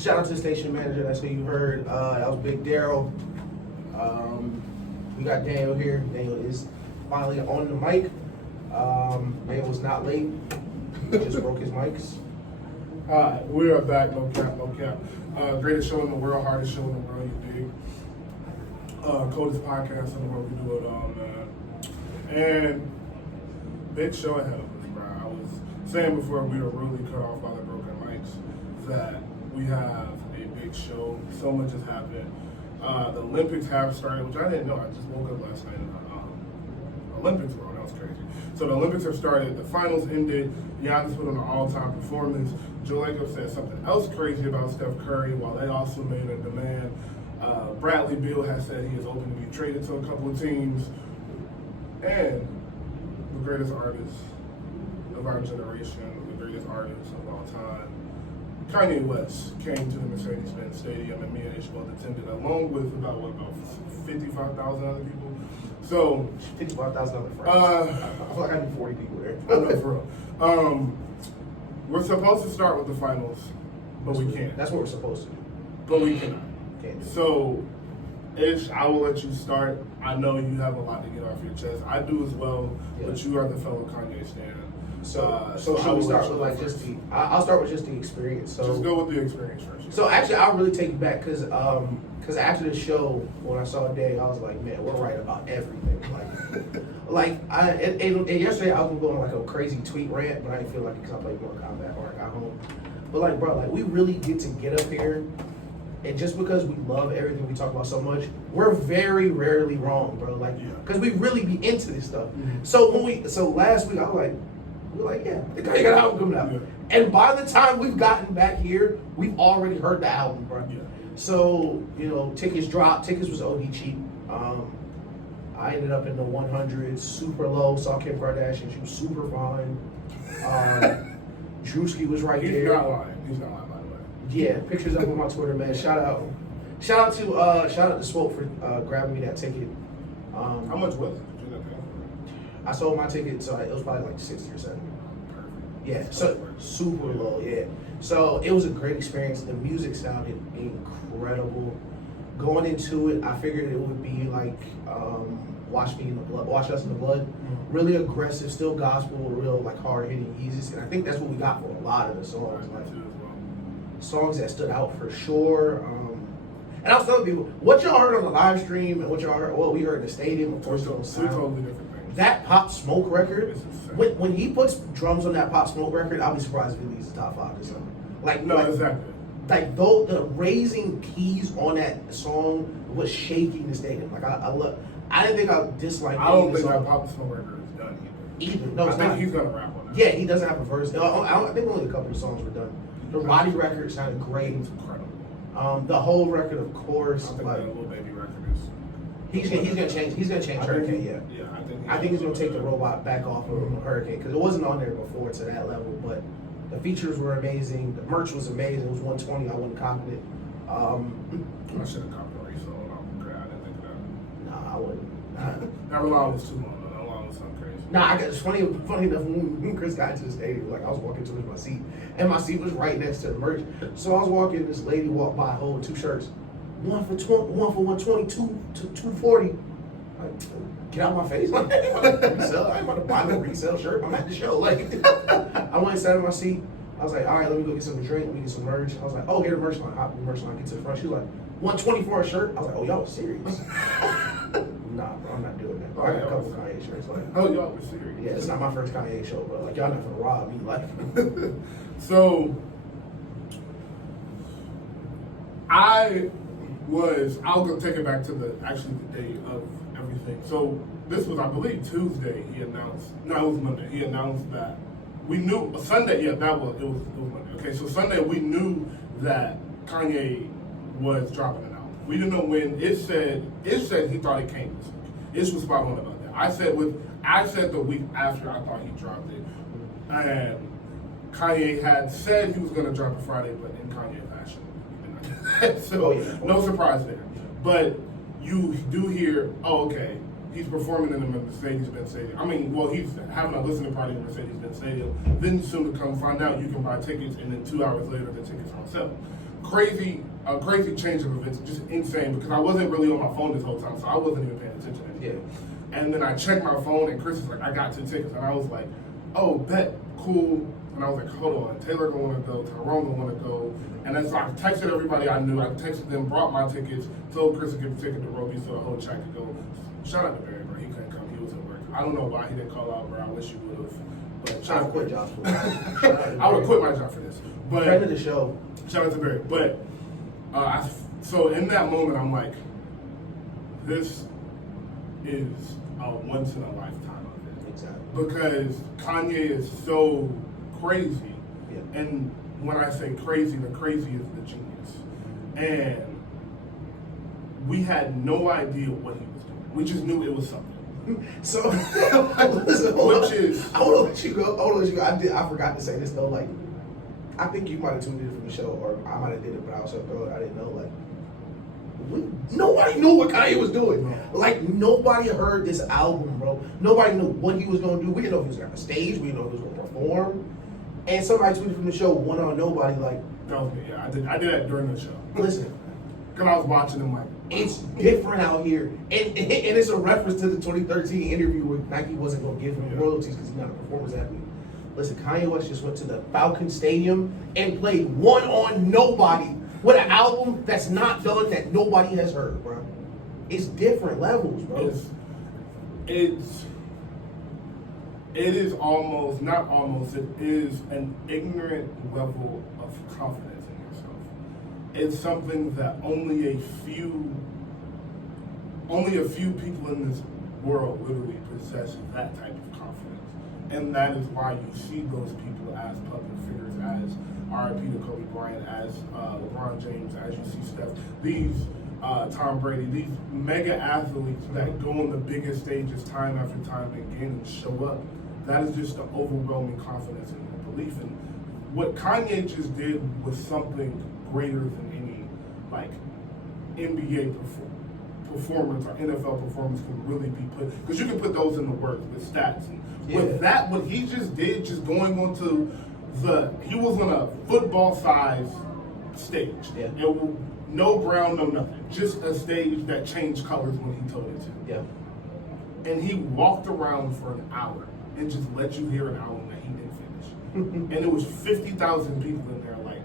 Shout out to the station manager. That's who you heard. That was Big Daryl. We got Daniel here. Daniel is finally on the mic. Daniel was not late. He just broke his mics. Hi, we are back. No cap, no cap. Greatest show in the world, hardest show in the world. You dig? Coldest podcast in the world. We do it all, man. And big show ahead of us, bro. I was saying before we were really cut off by the broken mics that we have a big show. So much has happened. The Olympics have started, which I didn't know. I just woke up last night and Olympics were on. That was crazy. So the Olympics have started. The finals ended. Giannis put on an all-time performance. Joe Lacob said something else crazy about Steph Curry, while they also made a demand. Bradley Beal has said he is open to be traded to a couple of teams. And the greatest artist of our generation, the greatest artist of all time, Kanye West, came to the Mercedes-Benz Stadium, and me and Ishmael attended, along with about 55,000 other people. So 55,000 other friends. I feel like I knew 40 people there. I know, for real. We're supposed to start with the finals, but we can't. That's what we're supposed to do. But we cannot. Can't do it. So, Ish, I will let you start. I know you have a lot to get off your chest. I do as well, but you are the fellow Kanye stan. So should we start with like just the? I'll start with just the experience. So just go with the experience first. So actually, I'll really take you back because after the show, when I saw Day, I was like, man, we're right about everything. And yesterday I was going like a crazy tweet rant, but I didn't feel like it because I played Mortal Kombat or I got home. But like, bro, like we really get to get up here, and just because we love everything we talk about so much, we're very rarely wrong, bro. Like, because we really be into this stuff. Mm-hmm. So last week I was like. We're like, yeah, the guy got an album coming out. Yeah. And by the time we've gotten back here, we've already heard the album, bro. Yeah. So, tickets dropped. Tickets was OD cheap. I ended up in the 100s, super low. Saw Kim Kardashian. She was super fine. Drewski was right there. He's not lying, by the way. Yeah, pictures up on my Twitter, man. Shout out to Swope for grabbing me that ticket. How much was it? I sold my ticket, so it was probably like 60 or 70. Yeah, so super low, yeah. So it was a great experience. The music sounded incredible. Going into it, I figured it would be like Wash Us in the Blood. Mm-hmm. Really aggressive, still gospel, real like hard-hitting Yeezus. And I think that's what we got for a lot of the songs. Like songs that stood out for sure. And I was telling people, what y'all heard on the live stream and what we heard in the stadium, of course, those sound. Totally different. That Pop Smoke record, when he puts drums on that Pop Smoke record, I'll be surprised if he leads the top 5 or something. Exactly. Like though the raising keys on that song was shaking the stadium. Like I didn't think I disliked. I don't think that Pop Smoke record is done either. No, it's I think not. He's gonna rap on that. Yeah, he doesn't have a verse. I think only a couple of songs were done. The Roddy record sounded great. It's incredible. The whole record, of course. I think that Little Baby record is. He's gonna change. He's gonna change Hurricane. Yeah. I think he's gonna take the robot back off of Hurricane because it wasn't on there before to that level. But the features were amazing. The merch was amazing. It was $120. I wouldn't copy it. I should have copied it. So I didn't think of that. Nah, I wouldn't. That line was too long. That line was something crazy. Nah, it's funny enough when Chris got into the stadium, like I was walking towards my seat, and my seat was right next to the merch. So I was walking. This lady walked by holding 2 shirts, one for 120, two to 240. Like, get out of my face. Like, I'm about to buy no resale shirt. I'm at the show. Like, I went and sat in my seat. I was like, all right, let me go get something to drink. Let me get some merch. I was like, oh, here the merch line. Hop the merch line, get to the front. She was like, 120 for a shirt? I was like, oh, y'all was serious. Nah, bro, I'm not doing that. Bro, I got a couple Kanye shirts. Like, oh, y'all were serious. Yeah, it's not my first Kanye show, bro. Like, y'all not gonna rob me. Like, so, I'll go take it back to the day of everything. So this was, I believe, Tuesday. It was Monday. He announced that we knew Sunday. Yeah, it was Monday. Okay, so Sunday we knew that Kanye was dropping an album. We didn't know when. It said he thought it came this week. It was spot on about that. I said the week after I thought he dropped it, and Kanye had said he was going to drop it Friday, but in Kanye fashion. So no surprise there. But you do hear, okay, he's performing in the Mercedes-Benz Stadium. I mean, he's having a listening party in the Mercedes-Benz Stadium. Then soon to come find out you can buy tickets, and then 2 hours later the tickets are on sale. a crazy change of events, just insane, because I wasn't really on my phone this whole time, so I wasn't even paying attention to anything. Yeah. And then I checked my phone, and Chris was like, I got 2 tickets, and I was like, oh, bet, cool. And I was like, hold on, Taylor gonna wanna go, Tyrone gonna wanna go. And then so I texted everybody I knew, I texted them, brought my tickets, told Chris to give the ticket to Roby so the whole chat could go. Shout out to Barry, bro, he couldn't come, he was at work. I don't know why he didn't call out, bro, I wish he would've. But shout out to quit Barry. jobs for this. I would've quit my job for this. But Friend of the show. shout out to Barry. But so in that moment, I'm like, this is a once in a lifetime event. Exactly. Because Kanye is so crazy. Yeah. And when I say crazy, the crazy is the genius. And we had no idea what he was doing. We just knew it was something. So, listen, Which is, I want to let you go. I forgot to say this though. Like, I think you might have tuned in from the show, or I might have did it, but I was so throw it. I didn't know. Like, nobody knew what Kanye was doing. No. Like, nobody heard this album, bro. Nobody knew what he was gonna do. We didn't know if he was gonna have a stage. We didn't know if he was gonna perform. And somebody tweeted from the show, one on nobody. Like, that was me. Yeah, I did that during the show. listen. Because I was watching him like, It's different out here, and it's a reference to the 2013 interview where Nike wasn't going to give him royalties because he's not a performance athlete. Listen, Kanye West just went to the Falcon Stadium and played one on nobody with an album that's not done, that nobody has heard, bro. It's different levels, bro. it is almost, not almost, it is an ignorant level of confidence in yourself. It's something that only a few people in this world literally possess that type of confidence. And that is why you see those people as public figures, as R.I.P. to Kobe Bryant, as LeBron James, as you see Steph, these Tom Brady, these mega athletes that go on the biggest stages time after time again and show up. That is just the overwhelming confidence and belief. And what Kanye just did was something greater than any like NBA performance or NFL performance can really be put, because you can put those in the words with stats. And with that, what he just did, just going onto he was on a football size stage. Yeah. No ground, no nothing. Just a stage that changed colors when he told it to. Yeah. And he walked around for an hour and just let you hear an album that he didn't finish. And it was 50,000 people in there like,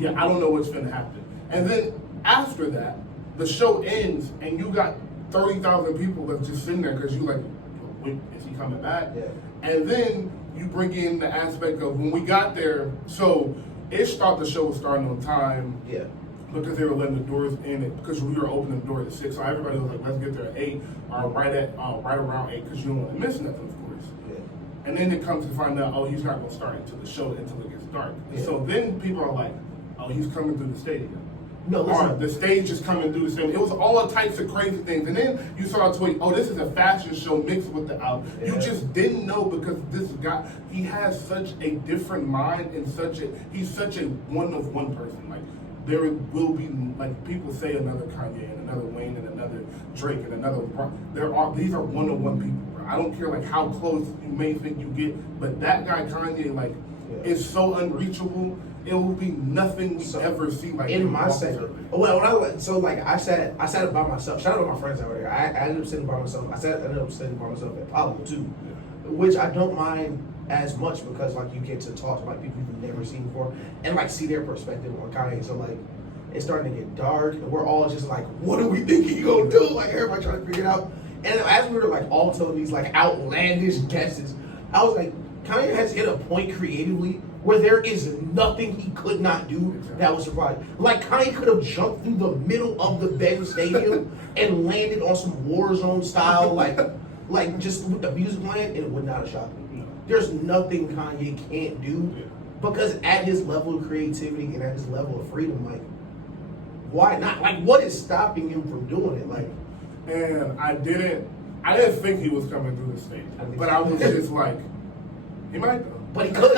yeah, I don't know what's gonna happen. And then after that, the show ends and you got 30,000 people that's just sitting there because you like, wait, is he coming back? Yeah. And then you bring in the aspect of when we got there, so Ish thought the show was starting on time. Yeah. Because they were letting the doors in it, because we were opening the door at 6, so everybody was like, let's get there at 8, or right around 8, because you don't want to miss nothing, of course. Yeah. And then it comes to find out, oh, he's not going to start until the show, until it gets dark. And so then people are like, oh, he's coming through the stadium. No, listen. Or the stage is coming through the stadium. It was all types of crazy things. And then you saw a tweet, oh, this is a fashion show mixed with the album. Yeah. You just didn't know, because this guy, he has such a different mind and he's such a one-of-one person. Like, there will be, like people say, another Kanye and another Wayne and another Drake and another. These are one-on-one people, bro. I don't care like how close you may think you get, but that guy Kanye, like, is so unreachable. It will be nothing we ever see like in my setting. Well, I sat up by myself. Shout out to my friends out there. I ended up sitting by myself. Ended up sitting by myself at Apollo too, which I don't mind as much, because like you get to talk to like people you've never seen before and like see their perspective on Kanye. So like it's starting to get dark and we're all just like, what do we think he gonna do? Like everybody trying to figure it out. And as we were like all telling these like outlandish guesses, I was like, Kanye has hit a point creatively where there is nothing he could not do that would survive. Like Kanye could have jumped through the middle of the Ben Stadium and landed on some Warzone style, like just with the music playing, and it would not have shocked me. There's nothing Kanye can't do, because at his level of creativity and at his level of freedom, like, why not? Like, what is stopping him from doing it? Like, and I didn't think he was coming through the stage, but I was just like, he might though. But he could.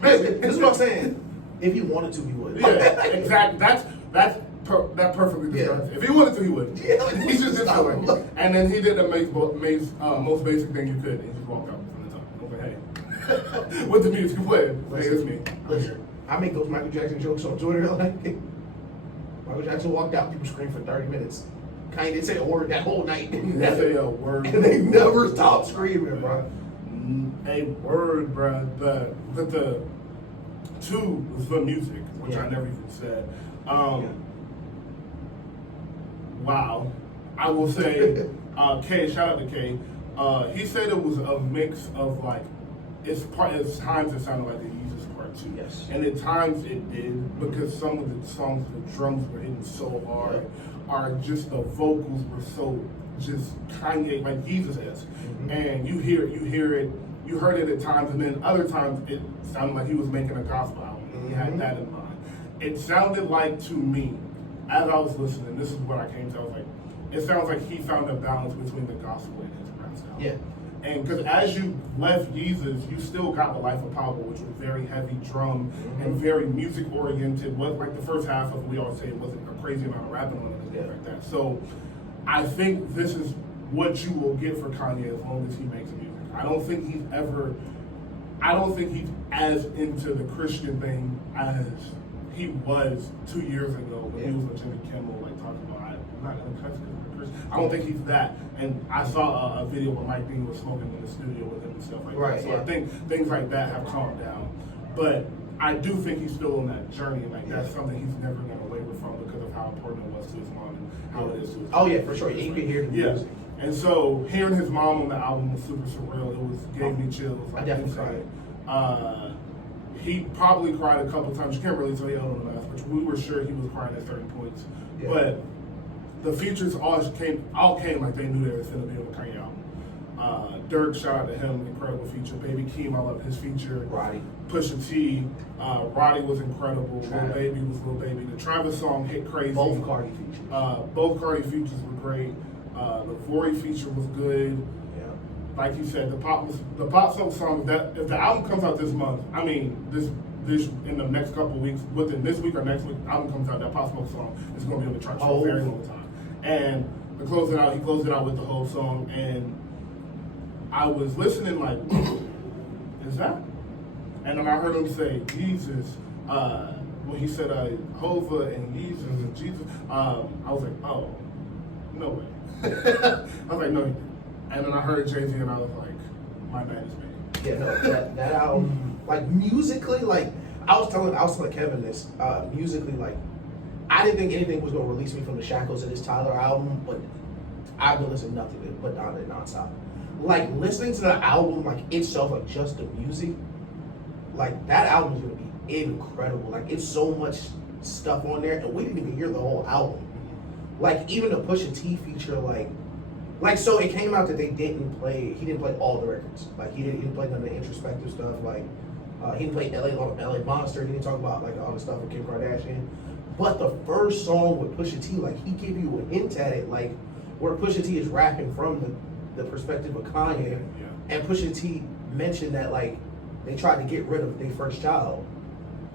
This is what I'm saying. If he wanted to, he would. Yeah, exactly. That perfectly describes it. If he wanted to, he would. Yeah, he just did something. And then he did the most basic thing you could. He just walked out from the top. I was like, hey. With the music playing. Hey, it's me. Listen, I make those Michael Jackson jokes on Twitter. Like, Michael Jackson walked out, people screamed for 30 minutes. Kanye didn't say a word that whole night. Didn't say a word. And they never stopped screaming, bro. A word, bro. But the two was the music, which I never even said. Wow. I will say, K, shout out to K. He said it was a mix of like, at times it sounded like the Yeezus part too. Yes. And at times it did, because some of the songs, the drums were hitting so hard, or just the vocals were so just Kanye, like Jesus is. And you hear it, you heard it at times, and then other times it sounded like he was making a gospel album. He had that in mind. It sounded like, to me, as I was listening, this is what I came to, I was like, it sounds like he found a balance between the gospel and his rap style. Yeah. And because as you left Jesus, you still got the Life of Pablo, which was very heavy drum and very music oriented. What, like the first half of it, we always say it wasn't a crazy amount of rapping on it and stuff like that. So I think this is what you will get for Kanye as long as he makes music. I don't think he's as into the Christian thing as he was 2 years ago when he was with Jimmy Kimmel, like talking about, I'm not gonna cuss because we're Christian. I don't think he's that. And I saw a video where Mike Dean was smoking in the studio with him and stuff like that. So I think things like that have calmed down. But I do think he's still on that journey. Like that's something he's never gonna waver from because of how important it was to his mom and how it is to his mom. Oh yeah, for sure. You can hear the music. And so hearing his mom on the album was super surreal. It gave me chills. Like I definitely cried. He probably cried a couple times. You can't really tell on the mask, but we were sure he was crying at certain points. Yeah. But the features all came like they knew they was going to be on the Kanye album. Dirk, shout out to him, incredible feature. Baby Keem, I love his feature. Roddy. Pusha T, Roddy was incredible. Lil Baby was Lil Baby. The Travis song hit crazy. Both Cardi features. Both Cardi features were great. The Vori feature was good. Yeah. Like you said, the pop soul song. If the album comes out this month, I mean this in the next couple of weeks, within this week or next week, album comes out. That Pop Smoke song is going to be on the chart for a very long time. And to close it out, he closed it out with the whole song, and I was listening like, is that? And then I heard him say Jesus. When he said Hova and Jesus and Jesus, I was like, oh, no way. I was like, no, you didn't. And then I heard Jay-Z and I was like, my man is made. Yeah, no, that album, like musically, like I was telling Kevin this, musically, like I didn't think anything was gonna release me from the shackles of this Tyler album, but I've been listening to nothing but Donda nonstop. Like listening to the album, like itself, like just the music, like that album is gonna be incredible. Like it's so much stuff on there, and we didn't even hear the whole album. Like even the Pusha T feature, like so it came out that he didn't play all the records. Like he didn't play none of the introspective stuff. Like he didn't play LA Monster. He didn't talk about like all the stuff with Kim Kardashian. But the first song with Pusha T, like he gave you a hint at it, like where Pusha T is rapping from the perspective of Kanye, and Pusha T mentioned that like they tried to get rid of their first child,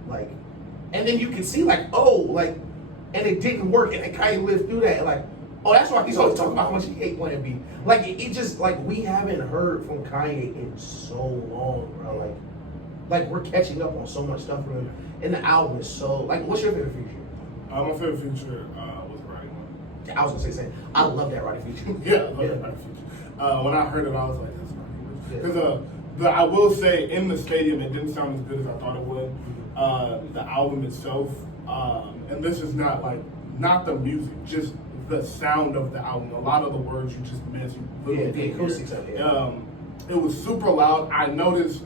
like, and then you can see like and it didn't work, and then Kanye lived through that, and like, oh, that's why he's always talking about how much he hate Plan B. Like it just like we haven't heard from Kanye in so long, bro. Like we're catching up on so much stuff from him, and the album is so like. What's your favorite feature? My favorite feature was Roddy one. I was gonna say, I love that Roddy feature. Yeah, I love that Roddy feature. When I heard it, I was like, that's Roddy. Because I will say, in the stadium, it didn't sound as good as I thought it would. The album itself, and this is not the music, just the sound of the album. A lot of the words you just missed. The acoustics of it. It was super loud. I noticed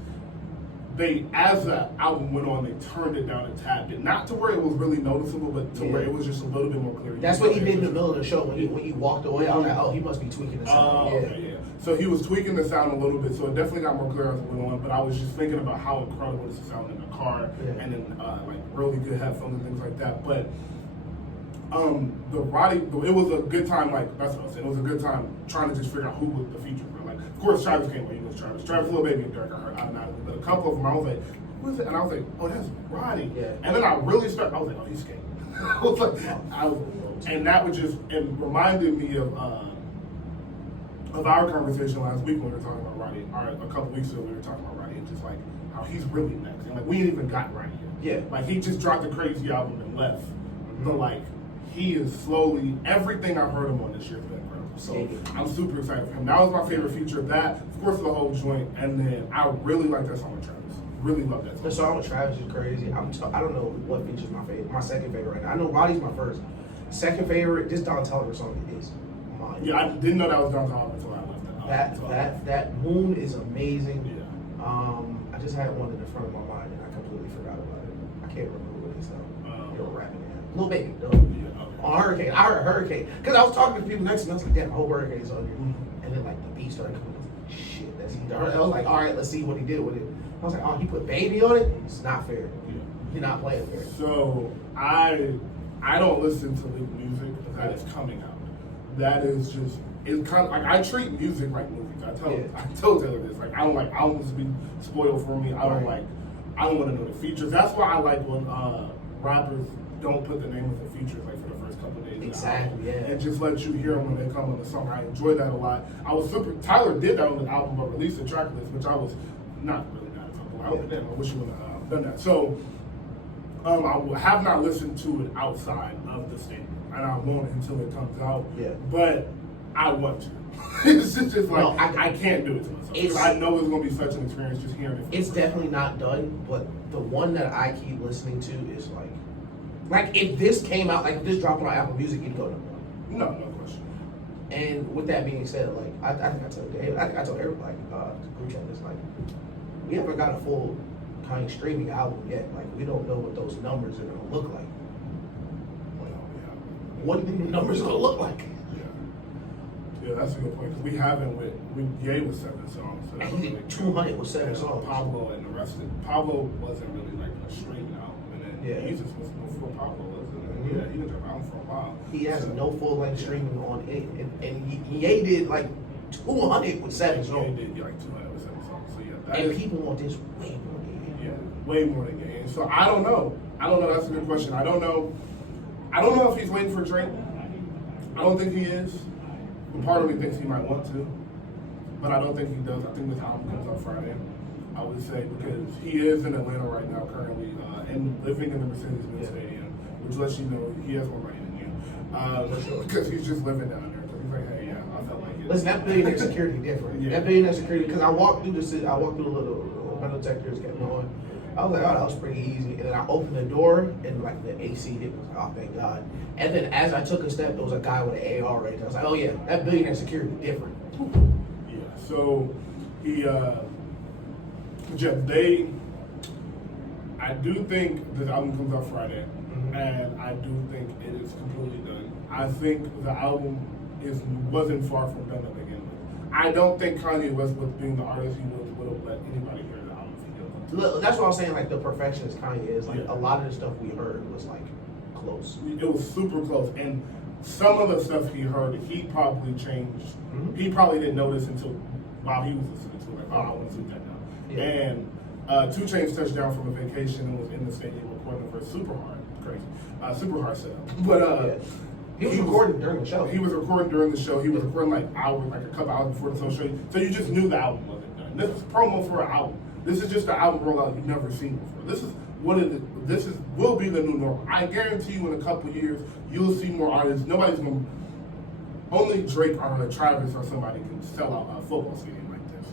as the album went on, they turned it down and tapped it. Not to where it was really noticeable, but to where it was just a little bit more clear. That's what he did in the middle of the show when he walked away. I was like, oh, he must be tweaking the sound. Okay. So he was tweaking the sound a little bit, so it definitely got more clear as it went on. But I was just thinking about how incredible this sound in the car, and then like really good headphones and things like that. But the Roddy, it was a good time. Like that's what I was saying. It was a good time trying to just figure out who was the feature. Like, of course, Travis came. He was Travis, Lil Baby, and Dirk. I heard automatically, but a couple of them, I was like, who is it? And I was like, oh, that's Roddy. Yeah. And then I really started. I was like, oh, he's skating. I was like, and that was just it reminded me of our conversation last week when we were talking about Roddy. Or a couple weeks ago, we were talking about Roddy, and just like how he's really next. And like we ain't even got Roddy yet. Yeah. Like he just dropped a crazy album and left. But like he is slowly, everything I've heard him on this year has been incredible. So I'm super excited for him. That was my favorite feature. That, of course, the whole joint, and then I really like that song with Travis. Really love that song. The song with Travis is crazy. I don't know what feature's my favorite. My second favorite right now. I know Roddy's my first. Second favorite, this Don Toliver song is mine. Yeah, I didn't know that was Don Toliver until I left That Moon is amazing. Yeah. I just had one in the front of my mind and I completely forgot about it. I can't remember what it is though. You're rapping man. Little Baby. No. Yeah, okay. On Hurricane. I heard Hurricane. Because I was talking to people next to me. I was like, damn, the whole Hurricane's on here. Mm-hmm. And then like the beat started coming. Shit, that's he. I was like, all right, let's see what he did with it. I was like, oh, he put Baby on it? It's not fair. Yeah. You're not playing fair. So I don't listen to legal music that is coming out. That is just, it's kind of like, I treat music like movies. I tell Taylor this, like, I don't like albums to be spoiled for me. I don't want to know the features. That's why I like when rappers don't put the name of the features like for the first couple of days. Exactly, yeah. And just let you hear them when they come on the song. I enjoy that a lot. Tyler did that on the album, but released a track list, which I was not really mad at. I wish you would have done that. So I have not listened to it outside of the stadium, and I won't until it comes out. Yeah. But I want to. It's just like, No, I can't do it to myself. Because I know it's going to be such an experience just hearing it. It's definitely not done, but the one that I keep listening to is like if this came out, like if this dropped on Apple Music, you'd go number one. No question. And with that being said, like I think I told Dave, I told everybody, group chat this, like we haven't got a full kind of streaming album yet. Like we don't know what those numbers are gonna look like. What do the numbers gonna look like? Yeah, that's a good point. Because we haven't Ye was 7 songs. So And he did 200 with 7 songs. Pablo and the rest of it. Pablo wasn't really like a streaming album. And then Jesus was before Pablo, wasn't it? Mm-hmm. Yeah, he was around for a while. He has no full length streaming on it. And Ye did like 200 with 7 songs. Ye did like 200 with 7 songs. So yeah, And people want this way more than Ye. Yeah, way more than Ye. So I don't know. That's a good question. I don't know if he's waiting for Drake. I don't think he is. Part of me thinks he might want to, but I don't think he does. I think this album comes out Friday, I would say, because he is in Atlanta right now currently and living in the Mercedes-Benz Stadium, which lets you know he has more money than you. Because he's just living down there. He's like, hey, yeah, I felt like it. Listen, that billionaire security different. Yeah. That billionaire security, because I walked through the little metal detectors kept on. I was like, oh, that was pretty easy. And then I opened the door and like the AC hit was, oh, thank God. And then as I took a step, there was a guy with an AR right there. I was like, oh yeah, that billionaire security different. Yeah, so he, I do think this album comes out Friday, and I do think it is completely done. I think the album wasn't far from done to begin with. I don't think Kanye West, with being the artist he was, would have let anybody hear the album if he did. Look, that's what I was saying, like the perfectionist Kanye is. Like a lot of the stuff we heard was like close. It was super close, and some of the stuff he heard, he probably changed. He probably didn't notice until while he was listening to it. Like, oh, I want to do that now. Yeah. And 2 Chainz touched down from a vacation and was in the stadium recording for Super hard setup. But he was recording during the show. He was recording during the show. He was recording like a couple hours before the show. So you just knew the album wasn't done. This is promo for an album. This is just the album rollout you've never seen before. This will be the new normal. I guarantee you, in a couple years, you'll see more artists. Only Drake or Travis or somebody can sell out a football stadium like this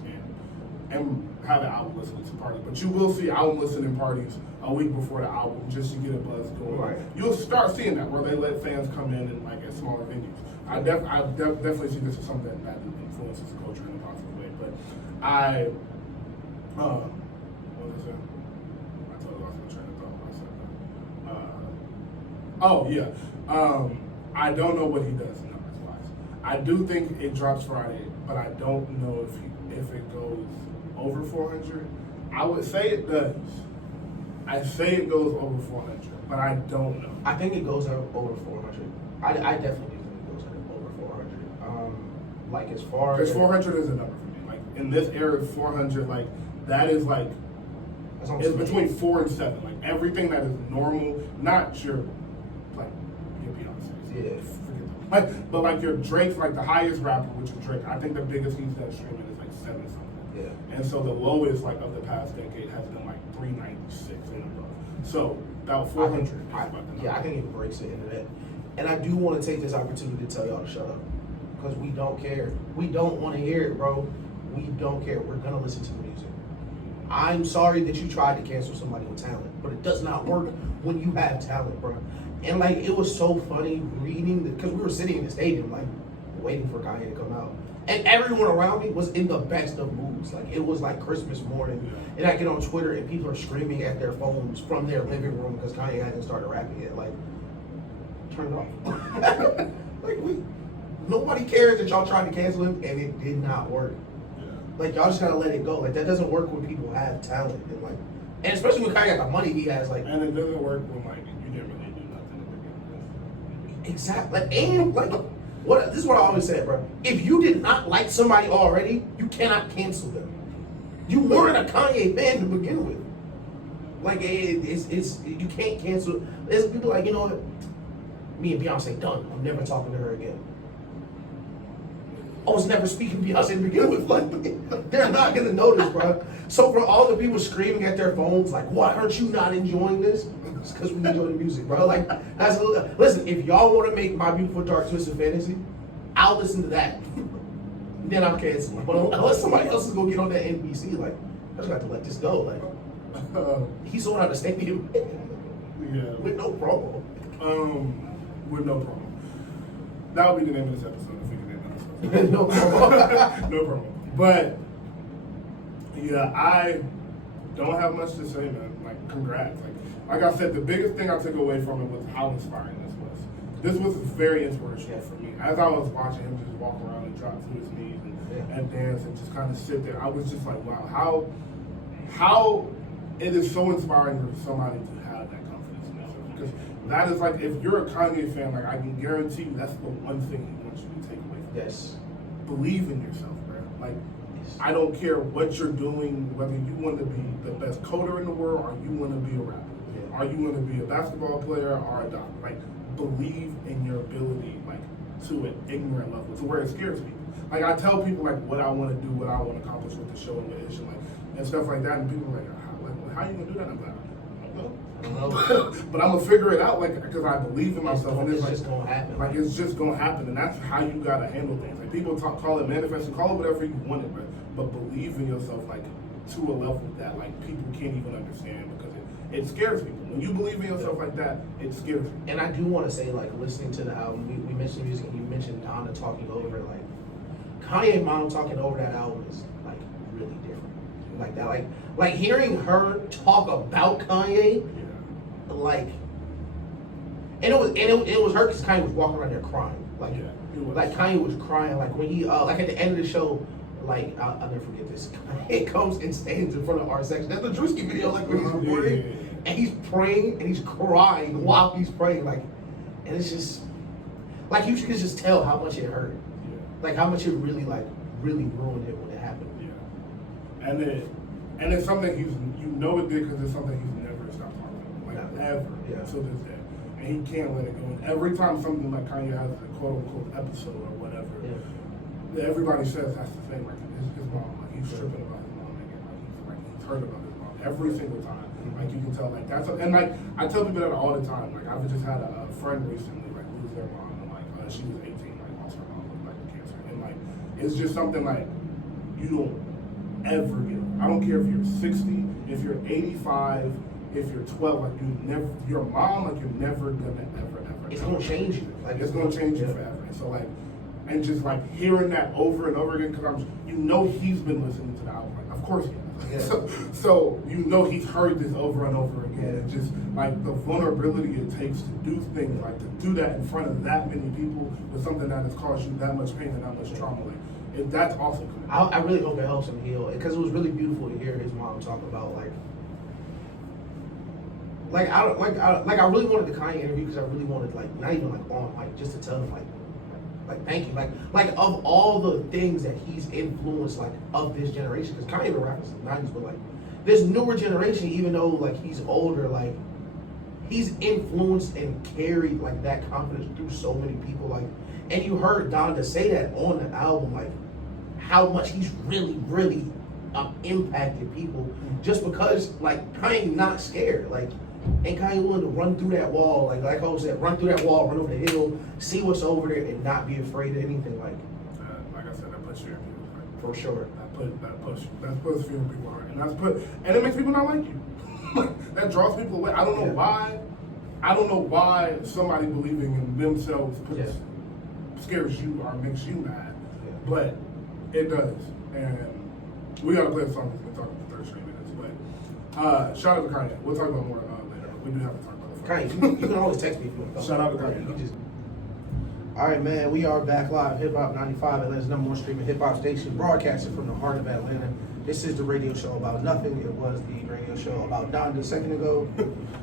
and have an album listening party. But you will see album listening parties a week before the album just to get a buzz going. Right. You'll start seeing that where they let fans come in and like at smaller venues. I definitely see this as something that influences the culture in a positive way. But what was it? I totally lost my train of thought when I said that. I don't know what he does numbers wise. I do think it drops Friday, but I don't know if it goes over 400. I would say it does. I say it goes over 400, but I don't know. I think it goes over 400. I definitely think it goes over 400. Like as far Because as 400 is a number for me. Like in this era, 400, like that is like it's between 4 and 7. Like everything that is normal, not your Beyonce. Yeah. But like your Drake's like the highest rapper, which is Drake. I think the biggest he's done streaming is like 7 something. Yeah. And so the lowest like of the past decade has been like 396 and above. So about 400. I think it breaks it into that. And I do want to take this opportunity to tell y'all to shut up. Because we don't care. We don't want to hear it, bro. We don't care. We're going to listen to the music. I'm sorry that you tried to cancel somebody with talent, but it does not work when you have talent, bro. And like, it was so funny reading, because we were sitting in the stadium, like, waiting for Kanye to come out. And everyone around me was in the best of moods. Like, it was like Christmas morning. And I get on Twitter and people are screaming at their phones from their living room because Kanye hasn't started rapping yet. Like, turn it off. Like, nobody cares that y'all tried to cancel him and it did not work. Like, y'all just gotta let it go. Like, that doesn't work when people have talent. And like, and especially when Kanye got the money he has, like. And it doesn't work when, like, you didn't really do nothing. Exactly. Like, and like, this is what I always said, bro. If you did not like somebody already, you cannot cancel them. You weren't a Kanye fan to begin with. Like, it's you can't cancel. There's people like, you know what? Me and Beyonce done. I'm never talking to her again. I was never speaking to Beyonce to begin with. Like, they're not gonna notice, bro. So for all the people screaming at their phones, like, why aren't you not enjoying this? It's because we enjoy the music, bro. Like, listen, if y'all want to make My Beautiful Dark Twisted Fantasy, I'll listen to that. Then I'll cancel. But unless somebody else is gonna get on that NBC, like, I just got to let this go. Like, he sold out a stadium with no promo. With no promo. That would be the name of this episode if we can name this episode. No promo. No promo. But yeah, I don't have much to say, man. Like, congrats. Like I said, the biggest thing I took away from it was how inspiring this was. This was very inspirational for me. As I was watching him just walk around and drop to his knees and dance and just kind of sit there, I was just like, wow, how it is so inspiring for somebody to have that confidence in themselves. Because that is like, if you're a Kanye fan, like, I can guarantee you that's the one thing he wants you to take away from Yes. Believe in yourself, bro. Like, I don't care what you're doing, whether you want to be the best coder in the world or you want to be a rapper. Are you going to be a basketball player or a doctor? Like, believe in your ability, like, to an ignorant level, to where it scares people. Like, I tell people, like, what I want to do, what I want to accomplish with the show and the issue, like, and stuff like that, and people are like, how are you going to do that? I'm like, I don't know. But I'm going to figure it out, like, because I believe in myself. And it's just going to happen. Like, it's just going to happen, and that's how you got to handle things. Like, people call it manifesting, call it whatever you want it, but believe in yourself, like, to a level that, like, people can't even understand, because it scares people. When you believe in yourself like that, it scares people. And I do want to say, like, listening to the album, we mentioned music, and you mentioned Donda talking over it. Like, Kanye mom talking over that album is, like, really different. Like that, like hearing her talk about Kanye, like, and it was her because Kanye was walking around there crying. Like Kanye was crying. Like when he like at the end of the show. Like, I'll never forget this. He comes and stands in front of our section. That's the Drewski video, like when he's recording. And he's praying and he's crying while he's praying. Like, and it's just, like, you can just tell how much it hurt. Like, how much it really ruined it when it happened. And it's something it did because it's something he's never stopped talking about. Like, ever. To this day. And he can't let it go. And every time something like Kanye has a quote unquote episode or whatever, everybody says that's the thing. Like, his mom, like, he's tripping about his mom again. Like, he's heard about his mom every single time. Like, you can tell, like, and like, I tell people that all the time. Like, I've just had a friend recently, like, lose their mom, and like, she was 18, like, lost her mom with, like, cancer. And like, it's just something like, you don't ever get over. I don't care if you're 60, if you're 85, if you're 12, like, your mom, like, you're never gonna ever. It's gonna change you. Like, it's gonna change you forever. And so, like, and just like hearing that over and over again, because he's been listening to the album. Like, of course he has. So he's heard this over and over again. And just like the vulnerability it takes to do things, like to do that in front of that many people with something that has caused you that much pain and that much trauma. Like, that's awesome. I really hope it helps him heal, because it was really beautiful to hear his mom talk about I really wanted the Kanye interview because I really wanted, like, not even like on, like, just to tell him like thank you, like of all the things that he's influenced, like, of this generation, because Kanye been rapping since the 90s, but like this newer generation, even though like he's older, like he's influenced and carried like that confidence through so many people, like, and you heard Donda say that on the album, like how much he's really impacted people just because, like, Kanye not scared, like ain't Kanye willing to run through that wall, like Ho said, run through that wall, run over the hill, see what's over there, and not be afraid of anything. Like I said, that puts fear in people's heart. For sure. That puts fear in people's heart, and it makes people not like you. That draws people away. I don't know why. I don't know why somebody believing in themselves scares you or makes you mad, but it does. And we gotta play a song that's been talking for 30 straight minutes. But shout out to Kanye. We'll talk about more later. We do have to talk about it. Kanye, you can always text me if you want. Shout out to Kanye. All right, man. We are back live. Hip Hop 95, Atlanta's #1 streaming hip hop station, broadcasting from the heart of Atlanta. This is the radio show about nothing. It was the radio show about Donda a second ago.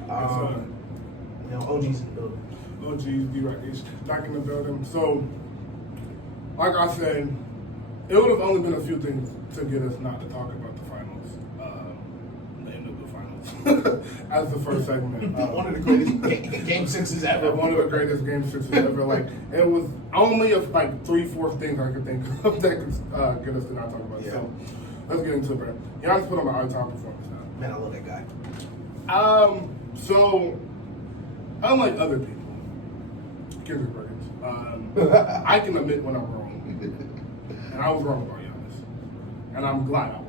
OG's in the building. OG's, D-Rock is back in the building. So, like I said, it would have only been a few things to get us not to talk about the finals. Name of the finals. As the first segment. One of the greatest game sixes ever. One of the greatest game sixes ever. Like, it was only of like 3/4 things I could think of that could get us to not talk about it. So, let's get into it, bro. Giannis put on my all-time performance now. Man, I love that guy. So, unlike other people, Kendrick Perkins, I can admit when I'm wrong. And I was wrong about Giannis. And I'm glad I was.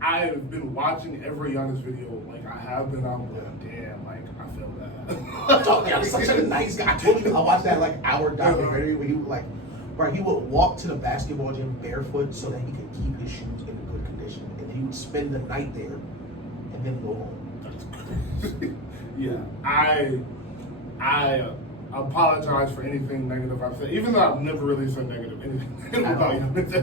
I have been watching every Giannis video, like I have been. I'm like, damn, like I feel bad. Giannis is such a nice guy. I told you, I watched that like hour documentary where he was like, right, he would walk to the basketball gym barefoot so that he could keep his shoes in good condition, and then he would spend the night there, and then go home. That's crazy. Yeah, I apologize for anything negative I've said, even though I've never really said negative anything about him. But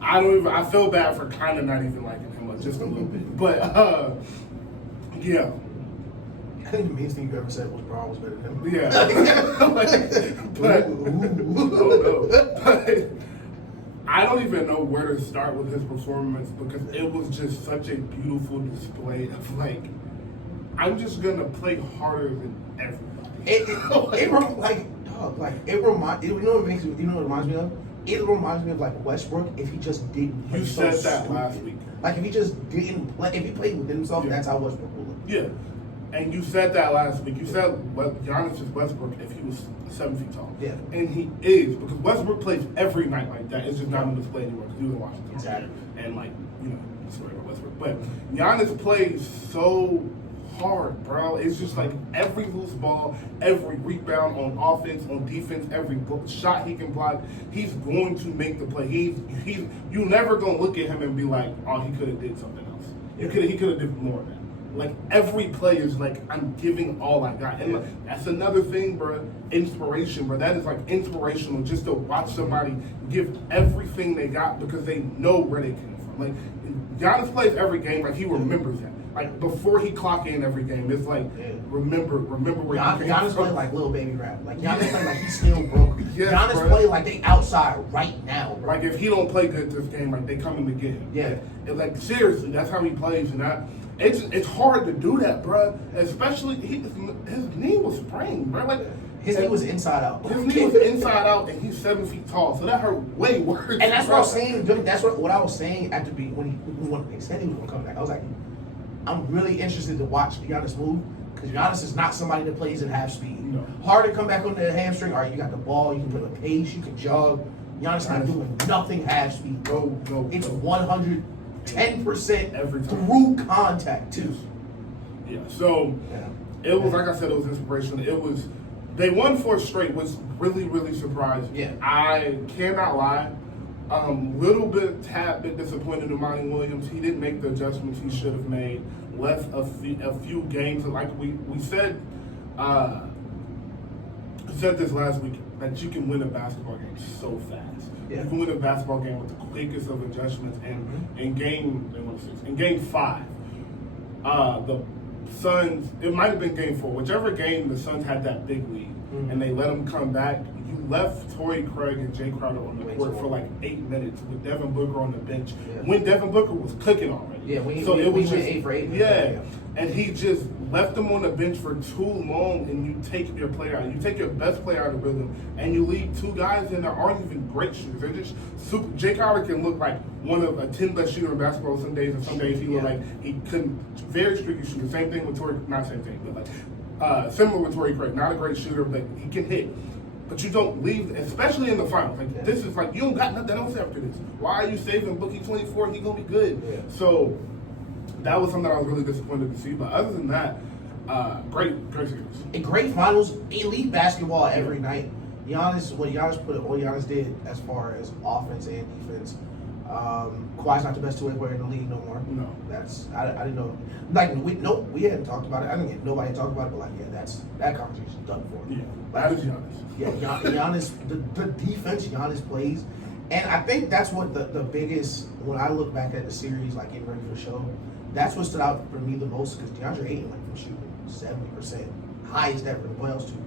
I don't even. I feel bad for kind of not even liking him, just a little bit. But yeah. I think the meanest thing you ever said was Braun was better than him. But I don't even know where to start with his performance because it was just such a beautiful display of like, I'm just gonna play harder than everybody. You know what it reminds me of? It reminds me of like Westbrook if he just didn't play. You said that last week. Like if he just didn't play, if he played within himself, that's how Westbrook would look. Yeah. And you said that last week. You said Giannis is Westbrook if he was 7 feet tall. Yeah. And he is, because Westbrook plays every night like that. It's just not on display anymore because he was in Washington. Exactly. And like, sorry about Westbrook. But Giannis plays so hard, bro. It's just like every loose ball, every rebound on offense, on defense, every shot he can block, he's going to make the play. You never gonna look at him and be like, oh, he could have did something else. He could have did more of that. Like every play is like, I'm giving all I got. And like, that's another thing, bro. Inspiration, bro. That is like inspirational just to watch somebody give everything they got because they know where they came from. Like Giannis plays every game like he remembers that. Like before he clock in every game, it's like remember where Giannis he came from. play like Lil Baby Rap. Like Giannis play like he's still broke. Yes, Giannis bro. play like they outside right now, bro. Like if he don't play good this game, like they coming to get him. Yeah. Like seriously, that's how he plays, and it's hard to do that, bro. Especially his knee was sprained, bro. Like his knee was inside out. His knee was inside out, and he's 7 feet tall, so that hurt way worse. And that's what I was saying. That's what I was saying at the beginning when he said he was gonna come back. I was like, I'm really interested to watch Giannis move because Giannis is not somebody that plays at half speed. No. Hard to come back on the hamstring. All right, you got the ball, you can play with pace, you can jog. Giannis not doing nothing half speed, bro. It's 110% every time through contact too. Yeah. So it was like I said, it was inspirational. It was. They won 4 straight, was really, really surprising. Yeah. I cannot lie. Tad bit disappointed in Monty Williams. He didn't make the adjustments he should have made. Left a few games. Like we said this last week, that you can win a basketball game so fast. Yeah. You can win a basketball game with the quickest of adjustments. And in game 5, the Suns, it might have been game 4, whichever game the Suns had that big lead, and they let them come back, you left Torrey Craig and Jay Crowder on the court for like 8 minutes with Devin Booker on the bench when Devin Booker was cooking already. Yeah, it was went 8 for 8. Yeah, and he just left them on the bench for too long, and you take your player out. You take your best player out of the rhythm, and you leave two guys in that aren't even great shooters. They're just super. Jay Crowder can look like one of a 10 best shooter in basketball some days, and some days he looked like he couldn't. Very streaky shooter. Same thing with Torrey. Not same thing, but like similar with Torrey Craig. Not a great shooter, but he can hit. But you don't leave, especially in the finals. Like this is like you don't got nothing else after this. Why are you saving Bookie 24? He gonna be good. Yeah. So that was something I was really disappointed to see. But other than that, great series. And great finals, elite basketball every night. What Giannis did as far as offense and defense. Kawhi's not the best two-way player in the league no more. No, I didn't know. Like we hadn't talked about it. I didn't get nobody talked about it, but like that conversation's done for. Yeah, that is Giannis. Yeah, Giannis, the defense Giannis plays, and I think that's what the biggest. When I look back at the series, like getting ready for the show, that's what stood out for me the most because DeAndre Ayton went from shooting 70%, highest ever in the playoffs too.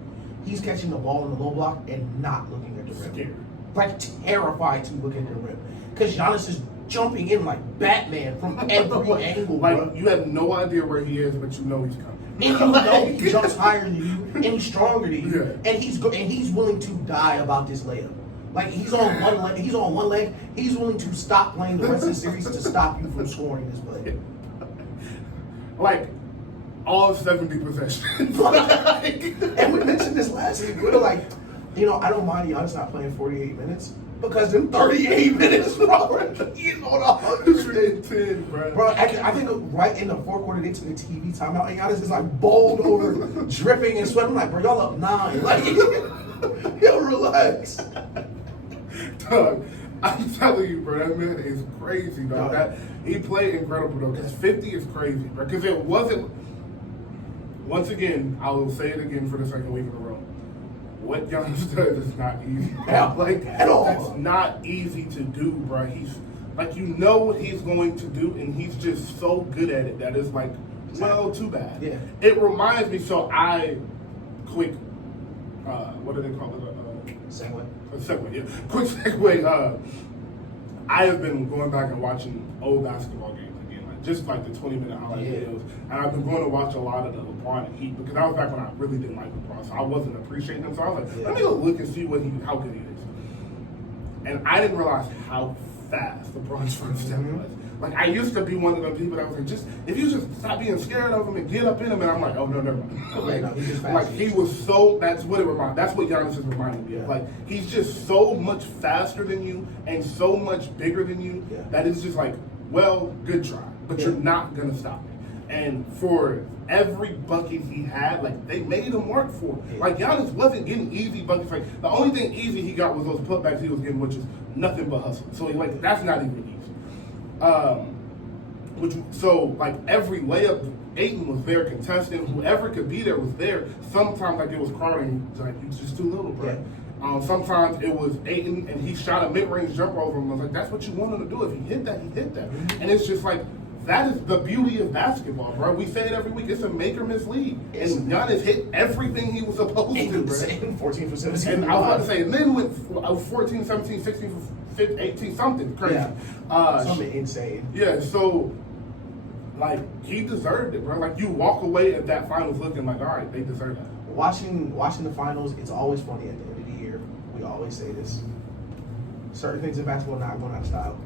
He's catching the ball in the low block and not looking at the rim. Scared. Like terrified to look at the rim because Giannis is jumping in like Batman from every angle. Like bro. you have no idea where he is, but you know he's coming. And you know he jumps higher than you, and he's stronger than you, yeah. and he's willing to die about this layup. Like he's on one leg. He's willing to stop playing the rest of the series to stop you from scoring this play. Like all 70 possessions. And we mentioned this last week. We were like, I don't mind Giannis not playing 48 minutes. Because in 38 minutes, bro, he's on 110, bro. Bro, I think right in the fourth quarter, they took a TV timeout, and Giannis is like bowled over, dripping and sweating. I'm like, bro, y'all up 9. Like, yo, relax. Doug, I'm telling you, bro, that man is crazy, dog. He played incredible, though, because 50 is crazy, bro. Because it wasn't, once again, I will say it again for the second week in a row. What Giannis does is not easy. Like at all. That's not easy to do, bro. He's like you know what he's going to do, and he's just so good at it that it's like, well, too bad. Yeah. It reminds me. So quick. What do they call it? Segue. A segue. Yeah. Quick segue. I have been going back and watching old basketball games again, like just like the 20-minute highlight videos, and I've been going to watch a lot of the LeBron and Heat because that was back when I really didn't like LeBron, so I wasn't appreciating him. So I was like, let me go look and see how good he is. And I didn't realize how fast LeBron's first step was. Like I used to be one of those people that was like, just if you just stop being scared of him and get up in him, and I'm like, oh no, never mind. Like he was so. That's what it reminded. That's what Giannis is reminding me of. Like he's just so much faster than you and so much bigger than you that it's just like, well, good try, but you're not gonna stop me. And for every bucket he had, like they made him work for it. Like Giannis wasn't getting easy buckets. Like the only thing easy he got was those putbacks he was getting, which is nothing but hustle. So like that's not even easy. Like every layup, Ayton was there contesting. Whoever could be there was there. Sometimes like it was Crowder, like he's just too little, bro. Sometimes it was Ayton, and he shot a mid-range jumper over him. I was like, that's what you want him to do. If he hit that, he hit that. And it's just like, that is the beauty of basketball, bro. We say it every week. It's a make-or-miss league. And Giannis hit everything he was supposed to, bro. 14 for 17. And I was about to say, and then went 14, 17, 16 for 15, 18, something crazy. Something insane. Yeah, so, like, he deserved it, bro. Like, you walk away at that finals looking like, all right, they deserve that. Watching the finals, it's always funny at the end of the year. We always say this. Certain things in basketball not going out of style.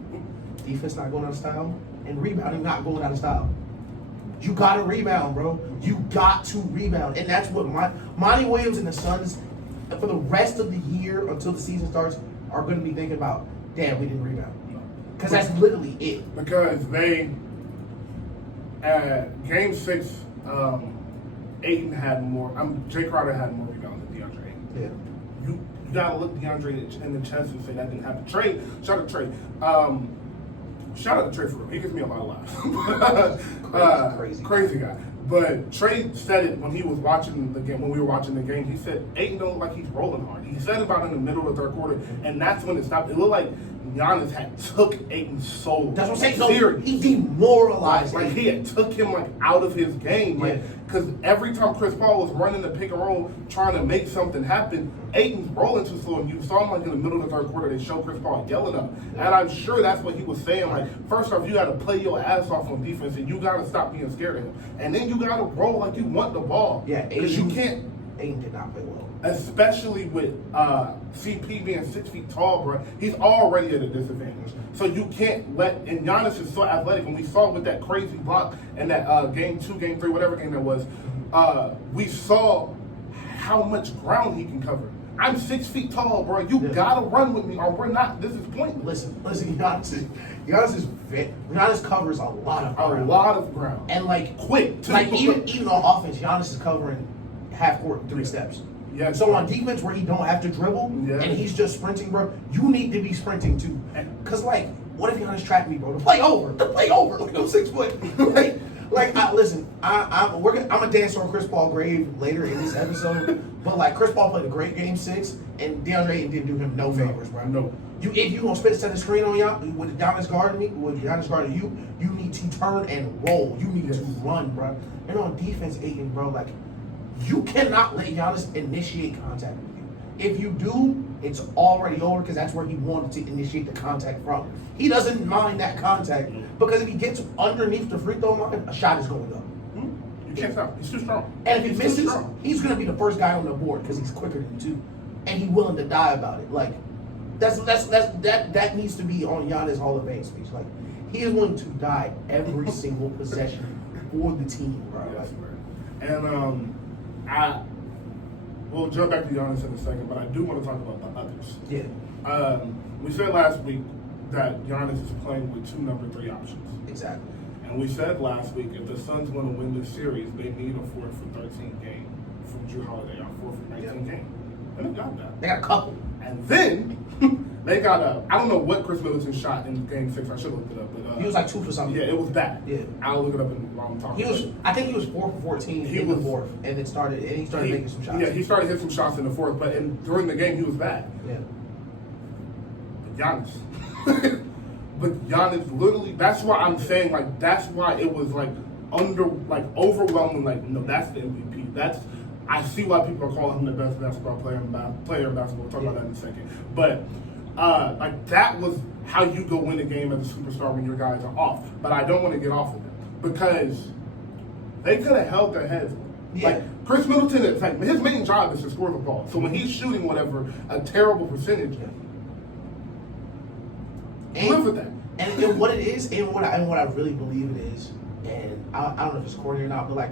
Defense not going out of style. And rebounding not going out of style. You got to rebound, bro. You got to rebound. And that's what Monty Williams and the Suns, for the rest of the year until the season starts, are going to be thinking about, damn, we didn't rebound. Because that's literally it. Because they, Game 6, Ayton had more, Jay Crowder had more rebounds than DeAndre Ayton. Yeah. You got to look DeAndre in the chest and say that didn't happen. Trey, shout out to Trey. Shout out to Trey for real. He gives me a lot of laughs. Crazy guy. But Trey said it when he was watching the game. When we were watching the game, he said Ayton don't look like he's rolling hard. He said about in the middle of the third quarter, and that's when it stopped. It looked like Giannis had took Ayton's soul. That's what I'm saying. Serious. He demoralized. Like he had took him like out of his game. Like because every time Chris Paul was running the pick and roll trying to make something happen, Ayton's rolling too slow. And you saw him like in the middle of the third quarter, they showed Chris Paul yelling at him. And I'm sure that's what he was saying. Like, first off, you gotta play your ass off on defense and you gotta stop being scared of him. And then you gotta roll like you want the ball. Yeah, because you can't. Ayton did not play well. Especially with CP being 6 feet tall, bro, he's already at a disadvantage. So you can't let, and Giannis is so athletic, and we saw with that crazy block and that game 2, game 3, whatever game that was, we saw how much ground he can cover. I'm 6 feet tall, bro. You gotta run with me, or we're not. This is pointless. Listen. Giannis covers a lot of ground. A lot of ground, and like quick. Too. Like even on offense, Giannis is covering half court in 3 steps. Yeah. So on defense, where he don't have to dribble and he's just sprinting, bro, you need to be sprinting too. Cause like, what if Giannis trapped me, bro? The play over. Like I'm 6 foot. Listen, I'm gonna dance on Chris Paul grave later in this episode. But like, Chris Paul played a great game 6, and DeAndre Ayton didn't do him no favors, bro. No. If you gonna spend set the screen on y'all with Giannis guarding me, with Giannis guarding you, you need to turn and roll. You need to run, bro. And on defense, Ayton, bro, like, you cannot let Giannis initiate contact with you. If you do, it's already over because that's where he wanted to initiate the contact from. He doesn't mind that contact because if he gets underneath the free throw line, a shot is going up. You can't stop. He's too strong. And if he misses, he's going to be the first guy on the board because he's quicker than you, and he's willing to die about it. Like that needs to be on Giannis Hall of Fame speech. Like he is willing to die every single possession for the team, bro. Yes, and we'll jump back to Giannis in a second, but I do want to talk about the others. Yeah. We said last week that Giannis is playing with 2 number 3 options. Exactly. And we said last week if the Suns want to win this series, they need a 4 for 13 game from Drew Holiday, or 4 for 19 game. And they got that. They got a couple. And then they got I don't know what Chris Middleton shot in game 6. I should look it up. But, he was like 2 for something. Yeah, it was bad. Yeah. I'll look it up while I'm talking. I think he was 4 for 14 in the fourth, and he started making some shots. Yeah, he started hitting some shots in the fourth, but during the game he was bad. Yeah. But Giannis. But Giannis literally, that's why I'm saying, like, that's why it was like overwhelming, like, no, that's the MVP. I see why people are calling him the best basketball player in basketball. We'll talk about that in a second. But like, that was how you go win a game as a superstar when your guys are off. But I don't want to get off of it because they could have held their heads. Yeah. Like, Chris Middleton, it's like, his main job is to score the ball. So when he's shooting whatever, a terrible percentage, live with that. And what it is, and what I really believe it is, and I don't know if it's corny or not, but like,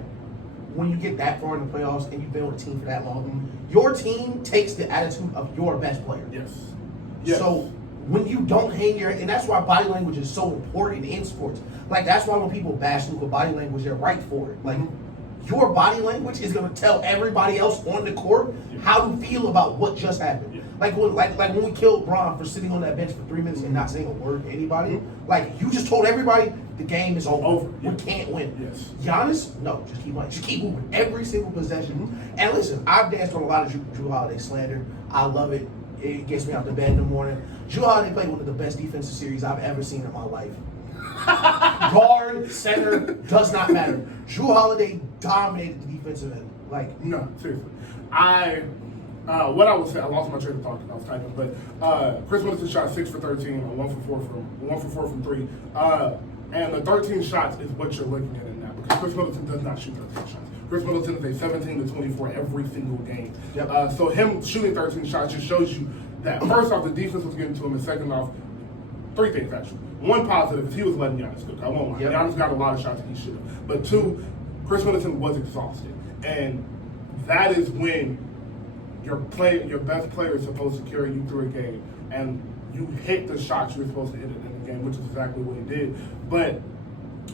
when you get that far in the playoffs and you've been with a team for that long, your team takes the attitude of your best player. Yes. So when you don't hang your, and that's why body language is so important in sports. Like, that's why when people bash Luka body language, they're right for it. Like, your body language is gonna tell everybody else on the court how to feel about what just happened. Yeah. Like when we killed Bron for sitting on that bench for 3 minutes and not saying a word to anybody. Like, you just told everybody the game is over. We can't win. Yes. Giannis, no, just keep playing. Just keep moving every single possession. And listen, I've danced on a lot of Drew Holiday slander. I love it. It gets me out of bed in the morning. Drew Holiday played one of the best defensive series I've ever seen in my life. Guard, center, does not matter. Drew Holiday dominated the defensive end. Like, no, seriously. What I would say, I lost my train of thought because I was typing, but Chris Middleton shot 6 for 13, 1 for 4 from 3. And the 13 shots is what you're looking at in that because Chris Middleton does not shoot 13 shots. Chris Middleton is a 17 to 24 every single game. Yep. So him shooting 13 shots just shows you that first off, the defense was getting to him, and second off, 3 things actually. One positive is he was letting Giannis cook. I won't lie. Yep. Giannis got a lot of shots that he should have. But 2, Chris Middleton was exhausted. And that is when your best player is supposed to carry you through a game. And you hit the shots you were supposed to hit in the game, which is exactly what he did. But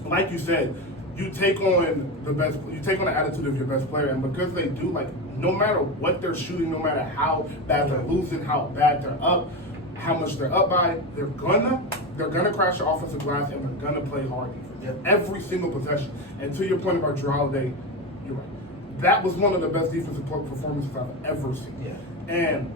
like you said, you take on the attitude of your best player, and because they do, like, no matter what they're shooting, no matter how bad they're losing, how bad they're up, how much they're up by, they're gonna crash the offensive glass and they're gonna play hard defense every single possession. And to your point about Drew Holiday, you're right. That was one of the best defensive performances I've ever seen. Yeah. And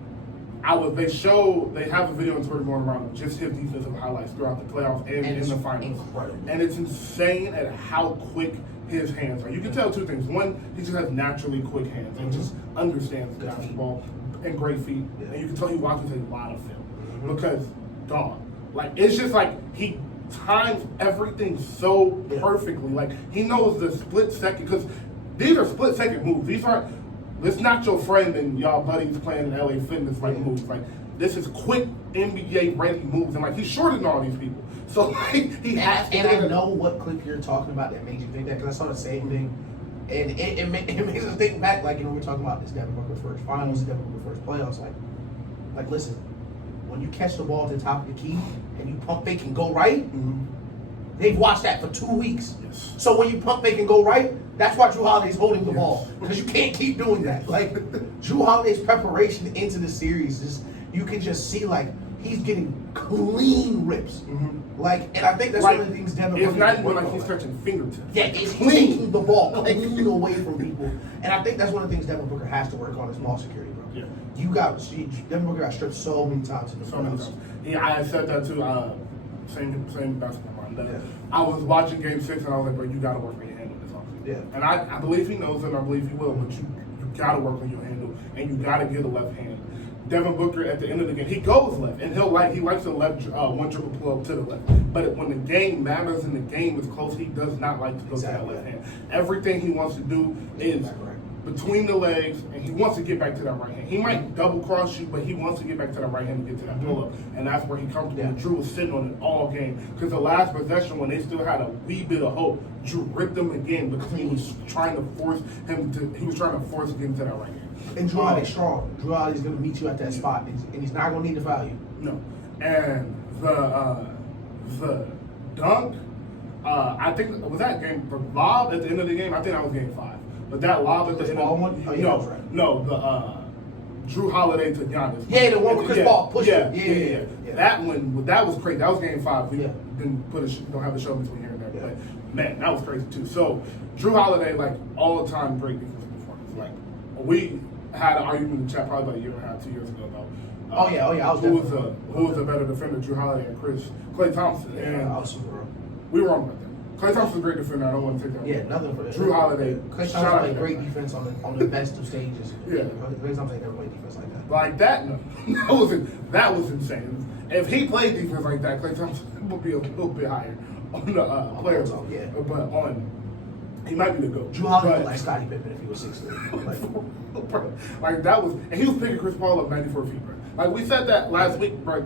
They have a video on Twitter going around of just his defensive highlights throughout the playoffs and in the finals. Incredible. And it's insane at how quick his hands are. You can tell two things. One, he just has naturally quick hands and just understands basketball and great feet. Yeah. And you can tell he watches a lot of film because, dog, like it's just like he times everything so perfectly. Like he knows the split second because these are split second moves. These aren't. It's not your friend and y'all buddies playing in LA Fitness like moves. Like this is quick NBA ready moves, and like he's shorter than all these people. So like he has. And I know what clip you're talking about that made you think that because I saw the same thing, and it makes us think back. Like we're talking about this Devin Booker first finals, Devin Booker first playoffs. Like listen, when you catch the ball at the top of the key and you pump fake and go right. They've watched that for 2 weeks. Yes. So when you pump fake and go right, that's why Drew Holiday's holding the ball. Because you can't keep doing that. Like, Drew Holiday's preparation into the series, is you can just see, like, he's getting clean rips. Like, and I think that's one of the things Devin Booker. It's not even like he's touching fingertips. Yeah, he's taking the ball clean away from people. And I think that's one of the things Devin Booker has to work on is ball security, bro. Yeah. Devin Booker got stripped so many times in the finals. Yeah, I said that too. Same basketball. I was watching Game 6 and I was like, bro, you got to work on your handle this offseason. Yeah. And I believe he knows it and I believe he will, but you got to work on your handle and you got to get a left hand. Devin Booker at the end of the game, he goes left and he likes to left one dribble pull up to the left. But when the game matters and the game is close, he does not like to go to that left hand. Everything he wants to do is between the legs, and he wants to get back to that right hand. He might double cross you, but he wants to get back to that right hand and get to that pull up, and that's where he comfortable. And Drew was sitting on it all game because the last possession, when they still had a wee bit of hope, Drew ripped him again because he was trying to force him to. He was trying to force him to that right hand. And Drew Holiday's strong. Drew Holiday's going to meet you at that spot, and he's not going to need to foul you. No, and the dunk. I think was that game the lob at the end of the game. I think that was game 5. But that lob at the end of one? Oh, yeah, that's right. No, the Drew Holiday to Giannis. Yeah, the one with Chris Paul pushed him. Yeah. That one, that was crazy. That was game 5. We didn't don't have a show between here and there. Yeah. But man, that was crazy too. So Drew Holiday, like all the time, great defensive performance. Like we had an argument in the chat probably about a year and a half, 2 years ago though. Oh yeah. Who was a better defender, Drew Holiday or Klay Thompson? Yeah, I was super wrong. We were wrong about that. Klay Thompson's a great defender. I don't want to take that. Yeah, nothing for that. Drew Holiday. Klay Thompson played great defense on the best of stages. Yeah. Klay Thompson never played defense like that. Like that? No. that was insane. If he played defense like that, Klay Thompson would be a little bit higher on the players. Yeah. But he might be the GOAT. Drew Holiday looked like Scottie Pippen if he was 6'3". Like that was, and he was picking Chris Paul up 94 feet, bro. Like we said that last week, bro.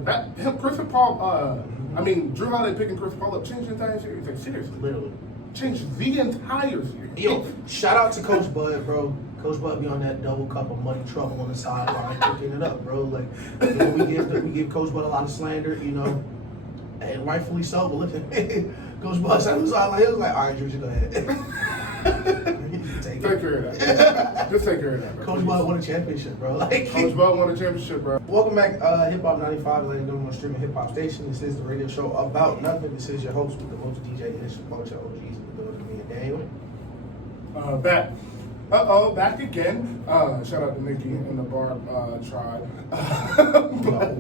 Chris Paul. Drew Holiday picking Chris Paul up changed the entire series. Like seriously, literally changed the entire series. Yo, shout out to Coach Bud, bro. Coach Bud be on that double cup of muddy trouble on the sideline cooking it up, bro. Like we give Coach Bud a lot of slander, and rightfully so. But look at Coach Bud sat on the sideline. He was like, "All right, Drew, you go ahead." Take care of that. Just take care of that, bro. Coach Bud won a championship, bro. Coach Bud won a championship, bro. Welcome back, Hip Hop 95, ladies and gentlemen, on streaming hip hop station. This is the radio show about nothing. This is your host with the most DJ initial bunch of OGs in the building, me and Daniel. Back again. Shout out to Nikki and the Bar tribe.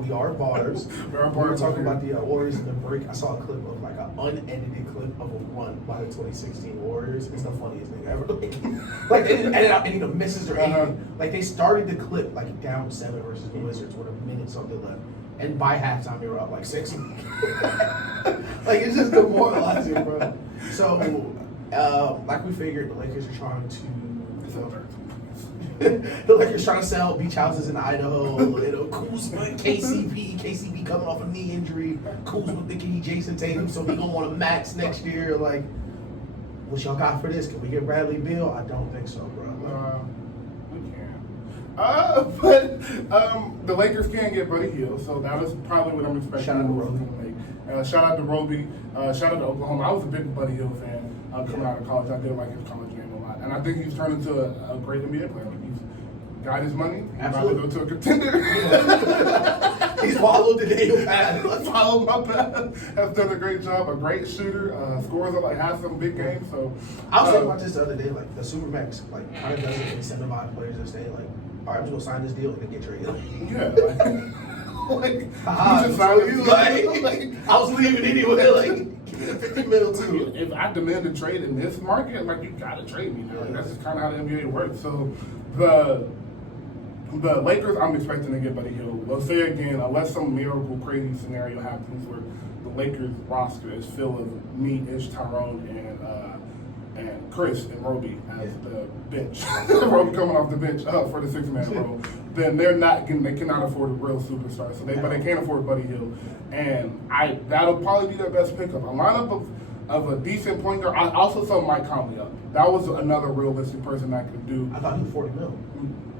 We are bars. We were talking about the Warriors in the break. I saw a clip of like an unedited clip of a run by the 2016 Warriors. It's the funniest thing ever. Like they didn't edit out any of the misses or anything. Like they started the clip like down 7 versus the Wizards with a minute something left. And by halftime they were up like 6. Like it's just demoralizing, bro. So like we figured, the Lakers are trying to the Lakers trying to sell beach houses in Idaho. Kuzma, KCP coming off a knee injury. Kuzma thinking he Jason Tatum, so he gonna want a max next year. Like, what y'all got for this? Can we get Bradley Beal? I don't think so, bro. We can. But the Lakers can't get Buddy Hield, so that is probably what I'm expecting. Shout out to Roby. Shout out to Roby. Shout out to Oklahoma. I was a big Buddy Hield fan coming out of college. I did like his college game a lot, and I think he's turned into a great NBA player. He's got his money. He's about to go to a contender. He's followed the Daniel path. Followed my path. Has done a great job. A great shooter. Scores up has some big games. So I was thinking about this the other day. Like the Supermax, like kind of doesn't incentivize players to stay. Like all right, I'm just gonna sign this deal and then get traded. Yeah, like You just sign you like, I was leaving anyway. Like, give me the 50 mil too. if I demand a trade in this market, like you gotta trade me. Like, that's just kind of how the NBA works. So the Lakers, I'm expecting to get Buddy Hield. I'll say again, unless some miracle crazy scenario happens where the Lakers roster is filled with me, Ish, Tyrone, and Chris and Roby as the bench. Roby coming off the bench for the 6-man role. Then they cannot afford a real superstar. But they can't afford Buddy Hield. And that'll probably be their best pickup. A lineup of a decent point guard. I also saw Mike Conley up. That was another realistic person I could do. I thought he was 40 mil.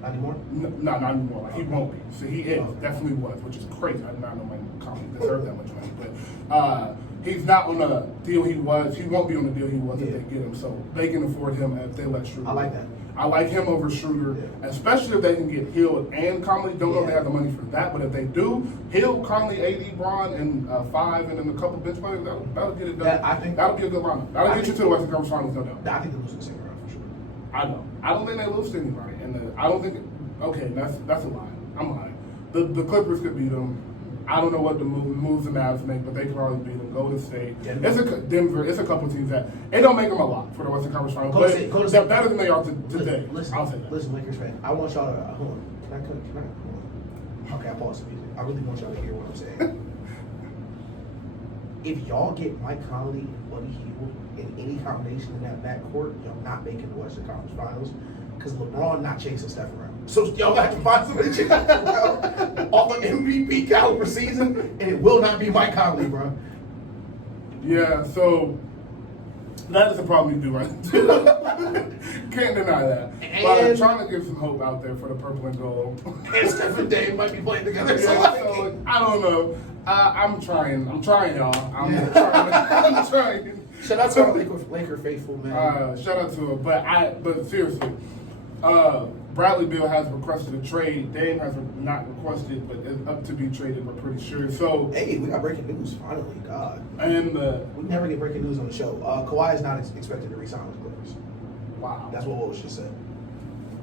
Not anymore? No, not anymore. Like, he won't be. So he is. Definitely was, which is crazy. I did not know Mike Conley deserved that much money. But he's not on the deal he was. He won't be on the deal he was if they get him. So they can afford him if they let Schroeder. I like that. I like him over Schroeder, especially if they can get Hill and Conley. Don't know if they have the money for that, but if they do, Hill, Conley, AD, Braun, and 5, and then a couple bench players, that'll get it done. That'll be a good lineup. That'll get you to the Western Conference Finals, no doubt. I think they're losing the second round for sure. I know. I don't think they lose to anybody, and I don't think. Okay, that's a lie. I'm lying. The Clippers could beat them. I don't know what the moves the Mavs make, but they can always beat them. Golden State. Denver. It's a couple teams that it don't make them a lot for the Western Conference Finals. But they're better than they are today. I'll say that. Listen, Lakers fan. I want y'all to hold on. Can I hold on? Okay, I paused the music. I really want y'all to hear what I'm saying. If y'all get Mike Conley and Buddy Hield in any combination in that backcourt, y'all not making the Western Conference Finals because LeBron not chasing Steph around. So y'all got to find somebody to chase Steph around off an MVP caliber season, and it will not be Mike Conley, bro. Yeah, so that is a problem you do right now. Can't deny that. But I'm trying to give some hope out there for the purple and gold. And Steph and Dave might be playing together. Yeah, so I don't know. I'm trying, y'all. I'm trying. Shout out to our Laker faithful, man. Shout out to him. But seriously, Bradley Beal has requested a trade. Dame has not requested, but is up to be traded, we're pretty sure. So hey, we got breaking news finally, God. And we never get breaking news on the show. Kawhi is not expected to resign with Clippers. Wow. That's what Woj just said.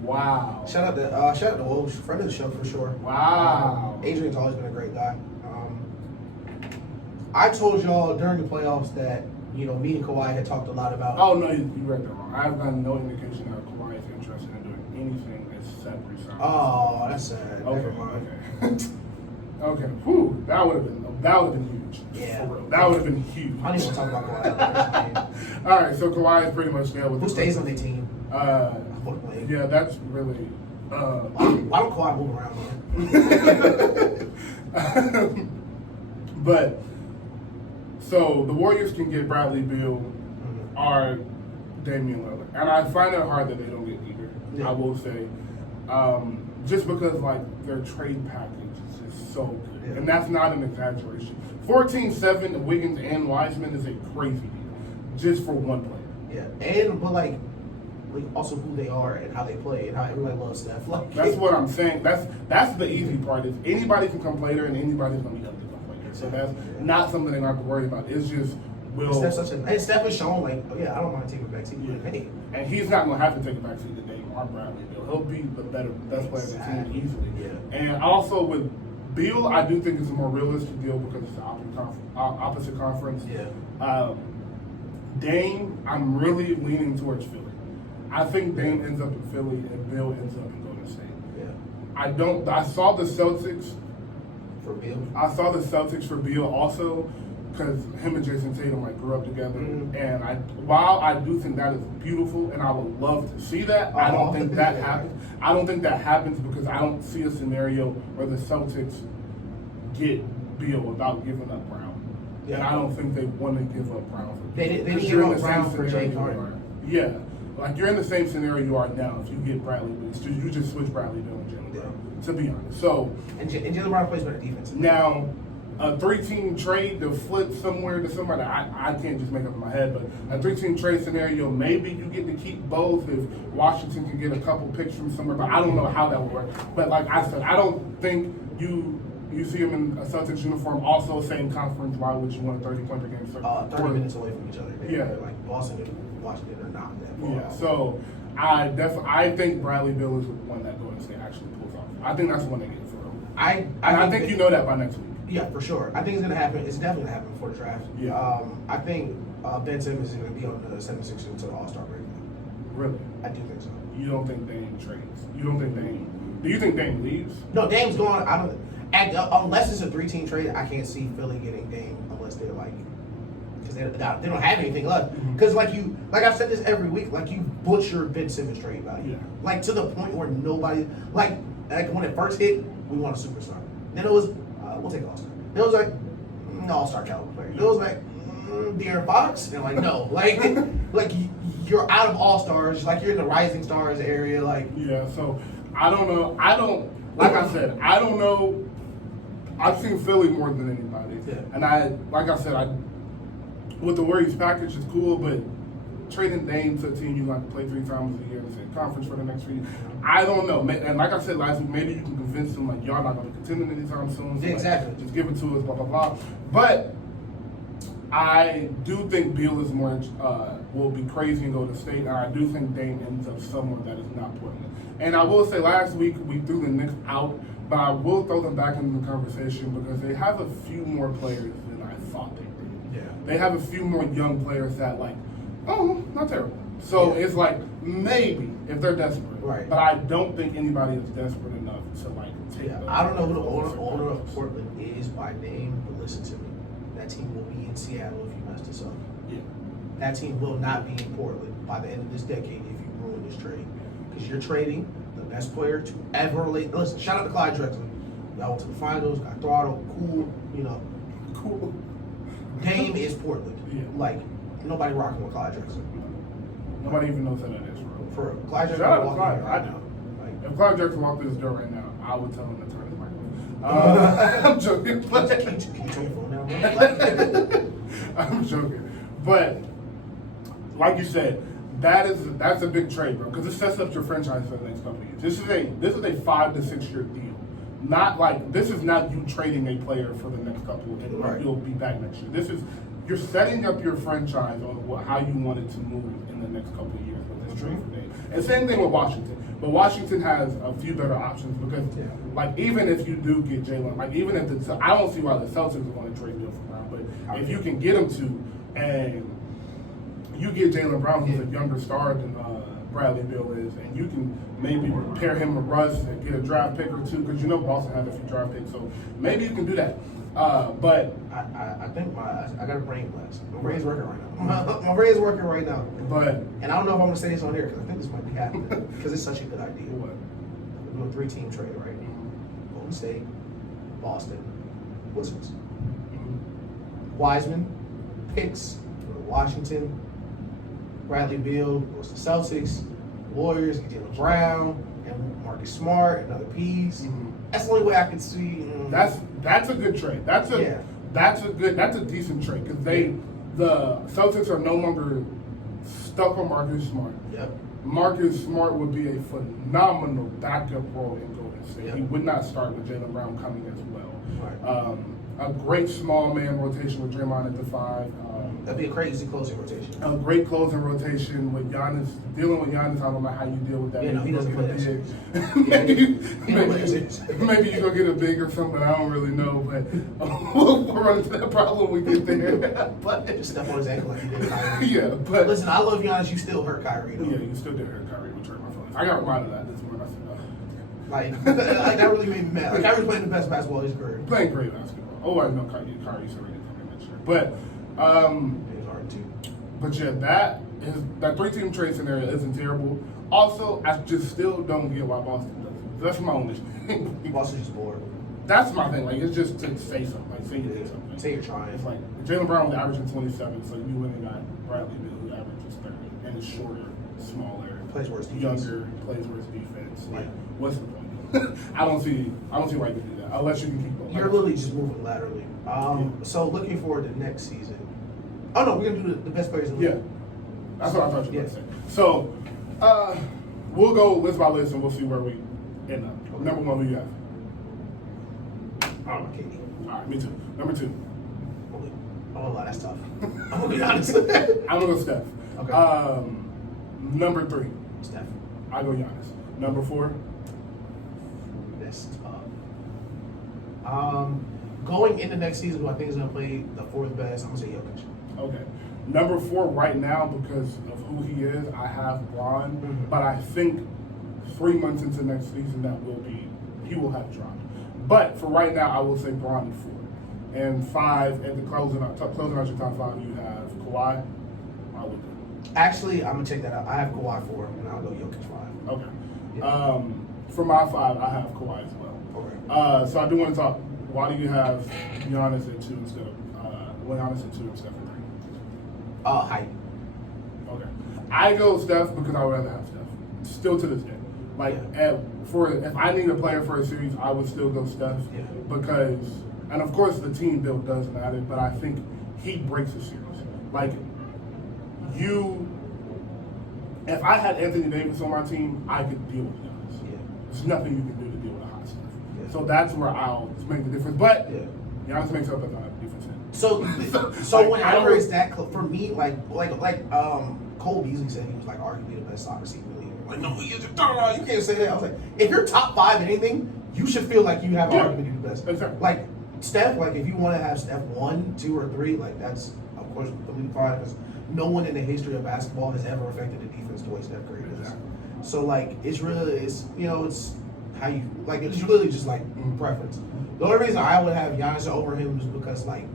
Wow. Shout out to Woj, friend of the show for sure. Wow. Adrian's always been a great guy. I told y'all during the playoffs that me and Kawhi had talked a lot about. Oh no, you read that wrong. I've gotten no indication that Kawhi is interested in doing anything except resign. Oh, that's sad. Okay. Never mind. Okay. Okay. Whew. That would have been huge. Yeah. For real. That would have been huge. I don't even want to talk about Kawhi. All right. So Kawhi is pretty much there with. Who stays on the team? Yeah, that's really. Why don't Kawhi move around, man? But. So the Warriors can get Bradley Beal or Damian Lillard, and I find it hard that they don't get either. Yeah. I will say, just because like their trade package is just so good, and that's not an exaggeration. 14-7 Wiggins and Wiseman is a crazy deal, just for one player. Yeah, but like also who they are and how they play and how everybody loves Steph. Like that's what I'm saying. That's the easy part. Is anybody can come later and anybody's gonna be ugly. So that's not something they have to worry about. It's just Steph has shown like, I don't want to take it back to you today. And he's not gonna have to take it back to the Dame or Bradley Beal. He'll be the best player of the team easily. Yeah. And also with Beal, I do think it's a more realistic deal because it's the opposite conference. Yeah. Dame, I'm really leaning towards Philly. I think Dame ends up in Philly and Beal ends up in Golden State. Yeah. I saw the Celtics. For Beal? I saw the Celtics for Beal also because him and Jason Tatum grew up together. Mm-hmm. And while I do think that is beautiful and I would love to see that, I don't think that happens. I don't think that happens because I don't see a scenario where the Celtics get Beal without giving up Brown. Yeah. And I don't think they want to give up Brown. They didn't give up Brown for James Harden. Yeah. Like you're in the same scenario you are now. If you get Bradley Beal, you just switch Bradley Beal and Jalen Brown. To be honest, and Jalen Brown plays better defense. Now, a 3-team trade to flip somewhere to somebody, I can't just make up in my head, but a 3-team trade scenario, maybe you get to keep both if Washington can get a couple picks from somewhere, but I don't know how that would work. But like I said, I don't think you see him in a Celtics uniform, also same conference. Why would you want a 30-point per game? 30 minutes away from each other. Yeah. Like Boston and Washington are not that far. Yeah, so I think Bradley Beal is the one that Golden State actually pulls off. I think that's the one they get for real. I think you know that by next week. Yeah, for sure. I think it's gonna happen. It's definitely gonna happen before the draft. Yeah. I think Ben Simmons is gonna be on the 76ers until the All-Star break. Really? I do think so. You don't think Dame trades? You don't think Dame? Do you think Dame leaves? No, Dame's going. I don't. Unless it's a 3-team trade, I can't see Philly getting Dame unless they're like, because they don't have anything left. Because like I've said this every week, like you butchered Ben Simmons trade value, like to the point where nobody like when it first hit, we want a superstar. Then it was we'll take All-Star. Then it was like All-Star caliber player. Then it was like De'Aaron Fox, and like no, like like you're out of All-Stars, like you're in the Rising Stars area, like So I don't know. Like I said, I don't know. I've seen Philly more than anybody, and like I said, with the Warriors package is cool, but trading Dame to a team you like to play 3 times a year in the conference for the next 3 years, I don't know. And like I said last week, maybe you can convince them like y'all not going to contend anytime soon. So exactly. Like, just give it to us, blah blah blah. But I do think Beal is more will be crazy and go to state, and I do think Dame ends up somewhere that is not Portland. And I will say, last week we threw the Knicks out, but I will throw them back into the conversation because they have a few more players than I thought they did. Yeah. They have a few more young players that not terrible. So it's like maybe if they're desperate, right? But I don't think anybody is desperate enough to take. Yeah, I don't know who the owner of Portland is by name, but listen to me. That team will be in Seattle if you mess this up. Yeah. That team will not be in Portland by the end of this decade if you ruin this trade. Because you're trading the best player to ever listen, shout out to Clyde Drexler. Y'all went to the finals, got throttled, cool, Cool. Dame is Portland. Yeah. Like, nobody rocking with Clyde Drexler. Nobody even knows who that is, bro. For Clyde Drexler, shout out to Clyde. right now. If Clyde Drexler walked through this door right now, I would tell him to turn his mic on. I'm joking. Can you turn your phone down? I'm joking. But, like you said, that's a big trade, bro, because it sets up your franchise for the next couple of years. This is a 5 to 6 year deal. Not like this is not you trading a player for the next couple and you'll be back next year. You're setting up your franchise on how you want it to move in the next couple of years with this trade for Dame. And same thing with Washington. But Washington has a few better options because, like, even if you do get Jalen, like, even if I don't see why the Celtics are going to trade Beal for Brown, but if you can get him to, and you get Jalen Brown, who's a younger star than Bradley Beal is, and you can maybe pair him with Russ and get a draft pick or two, because Boston has a few draft picks, so maybe you can do that. But I think I got a brain blast. My brain's working right now. My brain's working right now. But and I don't know if I'm gonna say this on here because I think this might be happening because it's such a good idea. What? We're doing 3-team trade, right? Golden State, Boston, Wizards. Wiseman picks for Washington. Bradley Beal goes to Celtics. Warriors get Jalen Brown and Marcus Smart, another piece. That's the only way I can see. That's a good trade. That's a decent trade because the Celtics are no longer stuck on Marcus Smart. Yep. Marcus Smart would be a phenomenal backup role in Golden State. Yep. He would not start with Jalen Brown coming as well. Right. A great small man rotation with Draymond at the 5. That'd be a crazy closing rotation. A great closing rotation with Giannis. Dealing with Giannis, I don't know how you deal with that. Yeah, no, he doesn't play that serious. Maybe you go get a big or something. I don't really know, but we'll run into that problem when we get there. But just step on his ankle like you did Kyrie. Yeah, but listen, I love Giannis. You still hurt Kyrie, though. Yeah, you still did hurt Kyrie. Which hurt my feelings. I got reminded of that this morning. I said, like that really made me mad. Like Kyrie's playing the best basketball of his career. Playing great basketball. Oh, I know Kyrie's already coming next year. But it's hard too. But yeah, that 3-team trade scenario isn't terrible. Also, I just still don't get why Boston does it. That's my only thing. Boston's just bored. That's my thing. Like, it's just to say something. Like, say you did something. Say you're trying. It's like Jalen Brown was averaging 27, so you went and got Bradley Beal, who averages 30, and is shorter, smaller, plays worse defense. younger, plays worse defense. Yeah. Like, what's the point? I don't see why you can do that unless you can keep going. You're literally just moving laterally. So looking forward to next season. Oh no, we're gonna do the best players in the league. Yeah, that's what I thought you were going to say. So we'll go list by list and we'll see where we end up. Okay. Number 1, who you have? I don't know, KD. All right, me too. Number 2. Oh, that's tough. I'm gonna be honest. I'm gonna go Steph. Okay. Number 3. Steph. I go Giannis. Number 4. That's tough. Going into next season, who I think is going to play the 4th best, I'm going to say Jokic. Okay. Number 4 right now, because of who he is, I have Bron. Mm-hmm. But I think 3 months into next season, he will have dropped. But for right now, I will say Bron at 4. And 5, at the closing out your top 5, you have Kawhi. I would do. Actually, I'm going to check that out. I have Kawhi 4, and I'll go Jokic 5. Okay. Yeah. For my 5, I have Kawhi as well. Okay. So I do want to talk. Why do you have Giannis at 2 instead of Giannis at 2 instead of 3? Height. Okay. I go Steph because I would rather have Steph. Still to this day. Like, if I need a player for a series, I would still go Steph. Yeah. Because, and of course the team build does matter, but I think he breaks a series. Like, if I had Anthony Davis on my team, I could deal with Giannis. Yeah. There's nothing you can do to deal with a hot Steph. Yeah. So that's where I'll make the difference. But Giannis makes up a difference. So Like, whenever it's that for me, like Cole Beasley said, he was like arguably the best soccer receiver in the league. Like, no, he isn't. You can't say that. I was like, if you're top 5 in anything, you should feel like you have an argument to be the best. Exactly. Like Steph, like if you want to have Steph 1, 2, or 3, like that's of course completely fine because no one in the history of basketball has ever affected the defense the way Steph Curry does. Exactly. So like it's how you like. It's really just like preference. The only reason I would have Giannis over him is because like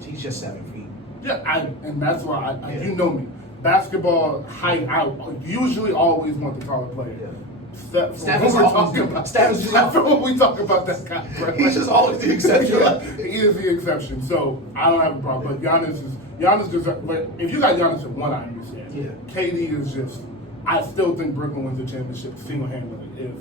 he's just 7 feet. Yeah, and that's why you know me. Basketball height, I usually always want the taller player. Yeah. Steph is when we talk about that guy. Right? He's just always the exception. He is the exception, so I don't have a problem. But Giannis deserves. But if you got Giannis at 1, I understand. Yeah. KD is just. I still think Brooklyn wins the championship single-handedly if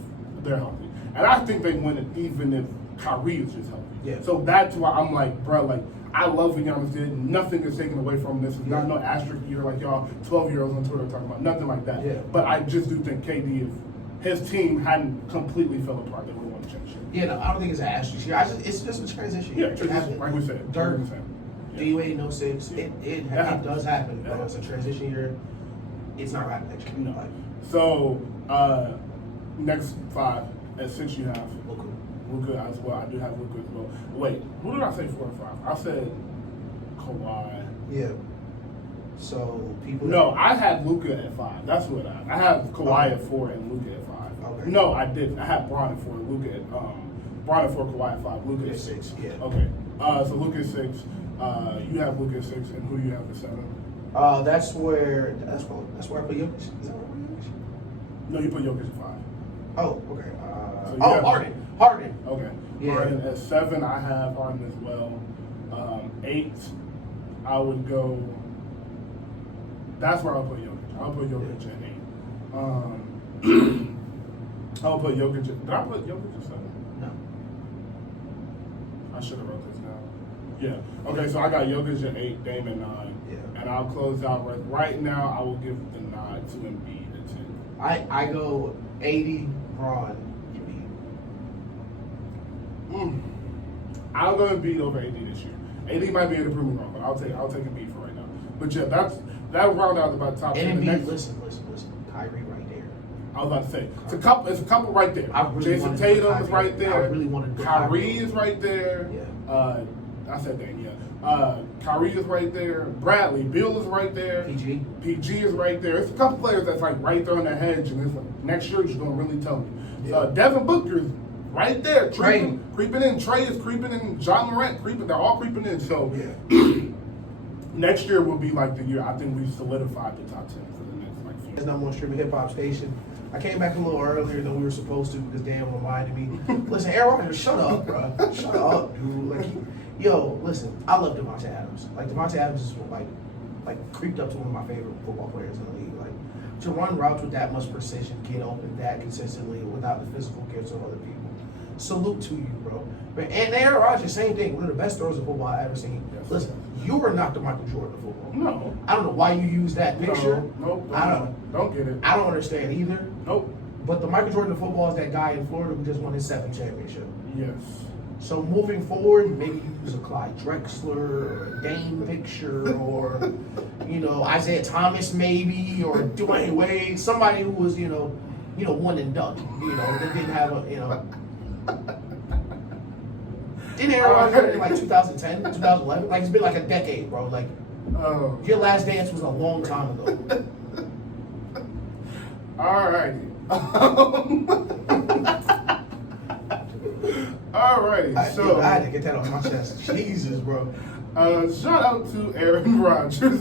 they're healthy, and I think they win it even if Kyrie is just healthy. Yeah. So that's why I'm like, bro, like. I love what Giannis did. Nothing is taken away from him. This is not no asterisk year like y'all 12-year-olds on Twitter are talking about. Nothing like that. Yeah. But I just do think KD, if his team hadn't completely fell apart, they would have won the championship. Yeah, no, I don't think it's an asterisk here. It's just a transition. Yeah, like we said. Dirk, Yeah. D-Wade, no 6. Yeah. It does happen, bro. It's a transition year. It's not happening next year. No. Like, So, next 5, at 6 you have Luka as well. I do have Luka as well. Wait, who did I say 4 and 5? I said Kawhi. yeah. So people. No, I had Luka at 5. That's what I have Kawhi at 4 and Luka at 5. Okay. No, I didn't. I had Bron at 4 and Luka at Bron at 4, Kawhi at 5. Luka at 6. Yeah. Okay. So Luka at 6. You have Luka at 6, and who you have at 7? That's where I put Jokic. Is that where I put Jokic? No, you put Jokic at 5. Oh, okay. So you have- Harden. Okay. Yeah. Harden at 7, I have Harden as well. 8, I would go. That's where I'll put Jokic. I'll put Jokic at 8. I'll put Jokic at. Did I put Jokic at 7? No. I should have wrote this down. Yeah. Okay, so I got Jokic at 8, Dame at 9. Yeah. And I'll close out right now. I will give the nod to Embiid at 10. I go 80, Braun, Embiid. I'll go Embiid over AD this year. AD might be able to prove me wrong, but I'll take Embiid for right now. But yeah, that'll round out about top 10. And Embiid, listen. Kyrie right there. I was about to say it's a couple right there. Really Jason Tatum is right there. I really wanted to Kyrie is right there. Yeah. I said that. Yeah. Kyrie is right there. Bradley Beal is right there. PG is right there. It's a couple players that's like right there on the hedge, and it's like next year you're gonna really tell me. Yeah. Devin Booker is right there, Trey. creeping in. Trey is creeping in. John Morant creeping. They're all creeping in. So next year will be like the year I think we've solidified the top 10 for the next like few. It's number 1 streaming hip hop station. I came back a little earlier than we were supposed to because Dan reminded me. Listen, Aaron Rodgers, shut up, bro. Shut up, dude. Like, listen, I love Devontae Adams. Like Devontae Adams is like creeped up to one of my favorite football players in the league. Like to run routes with that much precision, get open that consistently without the physical gifts of other people. Salute to you, bro. And Aaron Rodgers, same thing. One of the best throws of football I've ever seen. Yes. Listen, you are not the Michael Jordan of football. No. I don't know why you use that picture. Nope. Don't get it. I don't understand either. Nope. But the Michael Jordan of football is that guy in Florida who just won his 7th championship. Yes. So moving forward, maybe use a Clyde Drexler or a Dame picture or, Isaiah Thomas maybe or Dwayne Wade, somebody who was, one and done. That didn't have Didn't Aaron Rodgers in like 2010, 2011? Like it's been like a decade, bro. Like your last dance was a long time ago. All righty. Alrighty, so I had to get that off my chest. Jesus, bro. Shout out to Aaron Rodgers.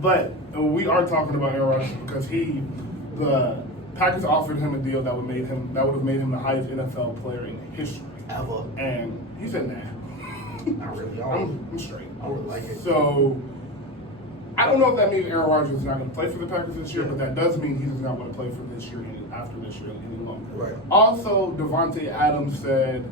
But we are talking about Aaron Rodgers because the Packers offered him a deal that would have made him the highest NFL player in history Ever. and he said, "Nah, Not really. I'm straight." I would like it. So I don't know if that means Aaron Rodgers is not going to play for the Packers this year, but that does mean he does not want to play for this year after this year any longer. Right. Also, Devontae Adams said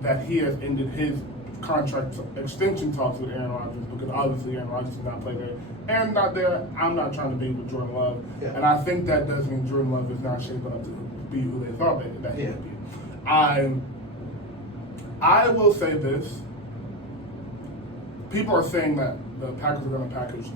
that he has ended his contract extension talks with Aaron Rodgers because obviously Aaron Rodgers does not play there. Aaron's not there. I'm not trying to be with Jordan Love. Yeah. And I think that does mean Jordan Love is not shaping up to be who they thought that he would be. I will say this. People are saying that the Packers are going to package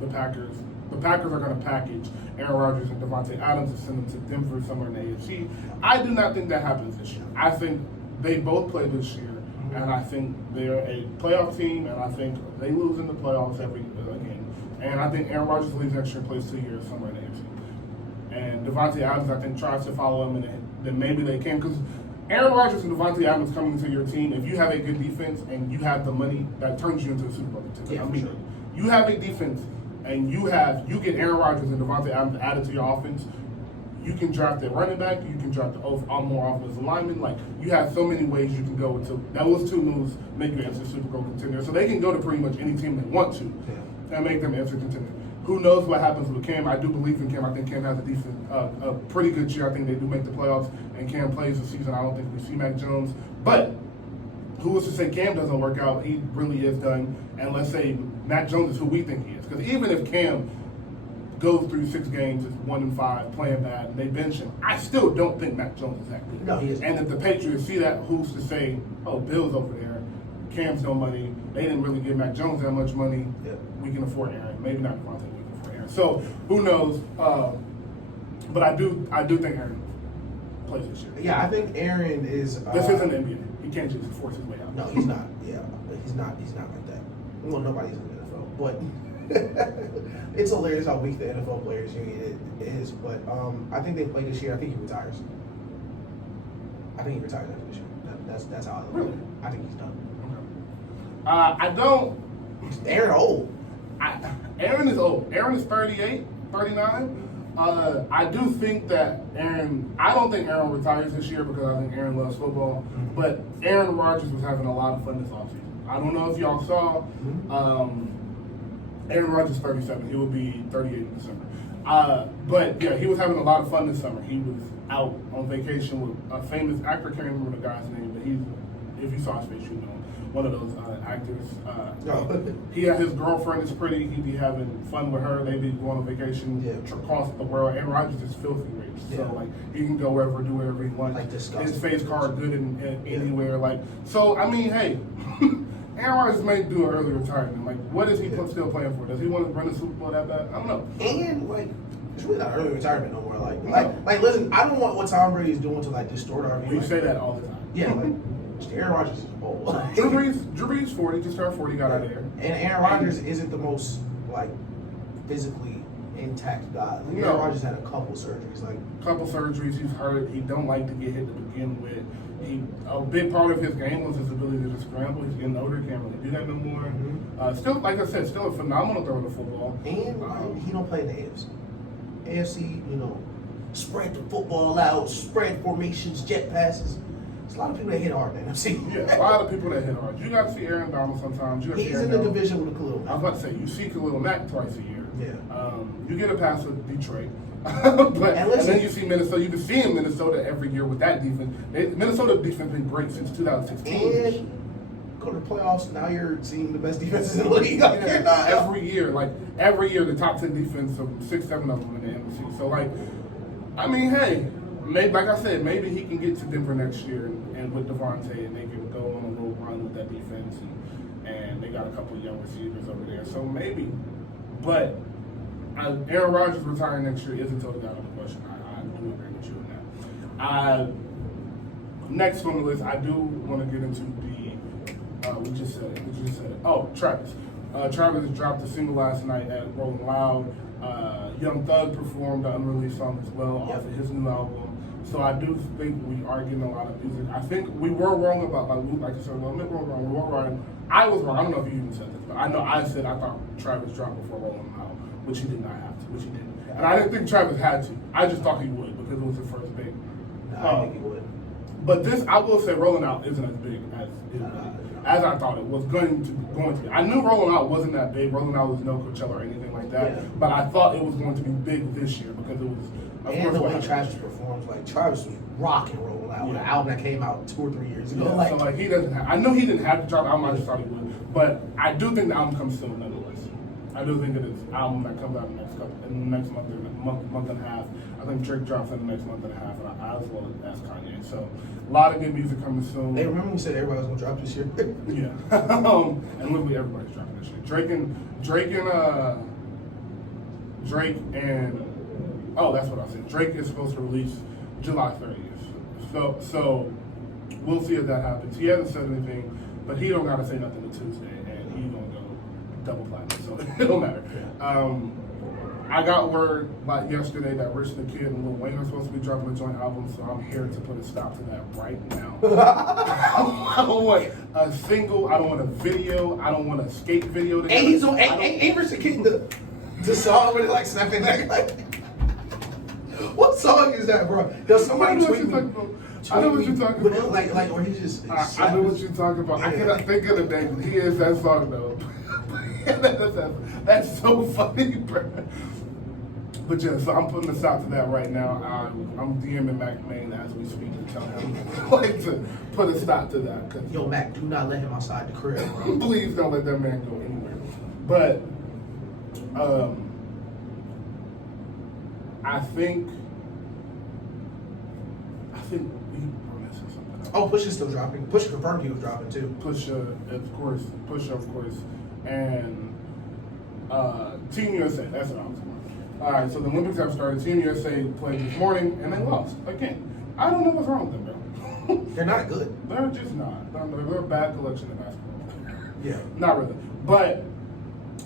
the Packers are going to package Aaron Rodgers and Devontae Adams and send them to Denver somewhere in the AFC. I do not think that happens this year. I think they both play this year, and I think they're a playoff team, and I think they lose in the playoffs every game. And I think Aaron Rodgers leaves next year and plays 2 years somewhere in the AFC. And Devontae Adams, I think, tries to follow him, and then maybe they can. Because Aaron Rodgers and Devontae Adams coming into your team, if you have a good defense and you have the money, that turns you into a Super Bowl contender. Yeah, I mean, sure. you have a defense and you get Aaron Rodgers and Devontae Adams added to your offense, you can draft a running back, you can draft more offensive linemen. Like, you have so many ways you can go into. Those two moves make you into Super Bowl contender. So they can go to pretty much any team they want to and make them into contender. Who knows what happens with Cam? I do believe in Cam. I think Cam has a pretty good year. I think they do make the playoffs, and Cam plays the season. I don't think we see Mac Jones. But who was to say Cam doesn't work out? He really is done. And let's say Mac Jones is who we think he is. Because even if Cam goes through 6 games, is 1-5, playing bad, and they bench him, I still don't think Mac Jones is that good. No, he isn't. And if the Patriots see that, who's to say, oh, Bill's over there, Cam's no money, they didn't really give Mac Jones that much money, we can afford Aaron. Maybe not Devontae, we can afford Aaron. So, who knows? But I do think Aaron plays this year. Yeah, I think Aaron is. This isn't the NBA. He can't just force his way out. No, he's not. Yeah, but he's not like that. Well, nobody's in the NFL, but it's hilarious how weak the NFL players union is. But I think they play this year. I think he retires. I think he retires after this year. That's how I look at it. I think he's done. I don't. Aaron old. Aaron is old. Aaron is 38, 39. I do think that Aaron. I don't think Aaron retires this year because I think Aaron loves football. Mm-hmm. But Aaron Rodgers was having a lot of fun this offseason. I don't know if y'all saw. Aaron Rodgers is 37. He will be 38 in December. But yeah, he was having a lot of fun this summer. He was out on vacation with a famous actor. Can't remember the guy's name, but if you saw his face, you know him. One of those actors. He had his girlfriend is pretty. He'd be having fun with her. They'd be going on vacation across the world. Aaron Rodgers is filthy rich, so like he can go wherever, do whatever he wants. Like his face card good in anywhere. Like, so I mean, hey, Aaron Rodgers may do an early retirement. Like, what is he still playing for? Does he want to run the Super Bowl that bad? I don't know. And like, it's really not early retirement no more. Like, listen, I don't want what Tom Brady is doing to like distort our view. We say that all the time. Yeah, like Aaron Rodgers is old. Drew Brees 40, just turned 40, got out of there. And Aaron Rodgers isn't the most like physically intact guy. Like, Aaron Rodgers had a couple surgeries. He's hurt. He don't like to get hit to begin with. A big part of his game was his ability to just scramble. He's getting older, can't really do that no more. Mm-hmm. Still, like I said, still a phenomenal thrower of football. And he don't play in the AFC. AFC, spread the football out, spread formations, jet passes. There's a lot of people that hit hard in the NFC. Yeah, a lot of people that hit hard. You got to see Aaron Donald sometimes. He's in the division with Khalil Mack. I was about to say, you see Khalil Mack twice a year. Yeah. You get a pass with Detroit. and then you see Minnesota. You've been seeing Minnesota every year with that defense. Minnesota defense has been great since 2016. And go to the playoffs. Now you're seeing the best defenses in the league. Every year, the top 10 defense, 6, 7 of them in the NFC. So, like, I mean, hey, maybe, like I said, maybe he can get to Denver next year and with Devontae, and they can go on a little run with that defense, and they got a couple of young receivers over there. So maybe, but Aaron Rodgers retiring next year isn't totally out of the question. I do agree with you on that. Next on the list, I do want to get into we just said it. Oh, Travis. Travis dropped a single last night at Rolling Loud. Young Thug performed an unreleased song as well off of his new album. So I do think we are getting a lot of music. I think we were wrong about, like I said, well, we were wrong. We were wrong. I was wrong. I don't know if you even said this, but I know I said I thought Travis dropped before Rolling Loud, which he did not have to, which he didn't. And I didn't think Travis had to. I just thought he would because it was his first big. I think he would. But this, I will say, Rolling Out isn't as big as I thought it was going to be. I knew Rolling Out wasn't that big. Rolling Out was no Coachella or anything like that. Yeah. But I thought it was going to be big this year because it was. And the way Travis performs, like Travis was rocking Rolling Out, an album that came out 2 or 3 years ago. Yeah, so he doesn't have. I knew he didn't have to drop the album. I just thought he would. But I do think the album comes soon, nonetheless. I do think it is an album that comes out in the next month and a half. I think Drake drops in the next month and a half, and as well as Kanye. So a lot of good music coming soon. Hey, remember we said everybody was gonna drop this year? Yeah. And literally everybody's dropping this year. That's what I said. Drake is supposed to release July 30th. So we'll see if that happens. He hasn't said anything, but he don't gotta say nothing to Tuesday, and he's gonna go double platinum, so it don't matter. I got word like yesterday that Rich the Kid and Lil Wayne are supposed to be dropping a joint album, so I'm here to put a stop to that right now. I don't want a single, I don't want a video, I don't want a skate video. And he's on, ain't Rich the Kid the song where they like snapping back like. What song is that, bro? Does somebody tweet me? I know what you're talking about. Like, or he just. I know what you're talking about. Yeah. I cannot think of the name. He is that song though. That's so funny, bro. But yeah, so I'm putting a stop to that right now. I'm DMing Mac Main as we speak to tell him like to put a stop to that. Yo, Mac, do not let him outside the crib, bro. Please don't let that man go anywhere. But I think we were missing something else. Oh, Push is still dropping. Push confirmed he was dropping too. Push, of course, and Team USA. That's what I was going. All right, so the Olympics have started. Team USA played this morning and they lost again. I don't know what's wrong with them, bro. They're not good. They're just not. They're a bad collection of basketball. Yeah, not really, but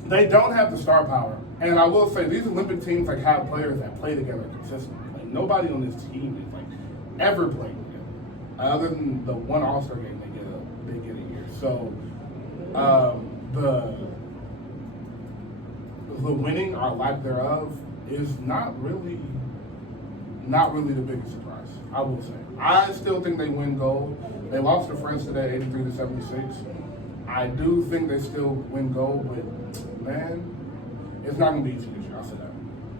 they don't have the star power. And I will say, these Olympic teams like have players that play together consistently. Like nobody on this team is like ever played together, other than the one All-Star game they get a year. So the winning or lack thereof is not really the biggest surprise. I will say, I still think they win gold. They lost to France today, 83-76. I do think they still win gold, but man. It's not gonna be easy this year. I'll say that.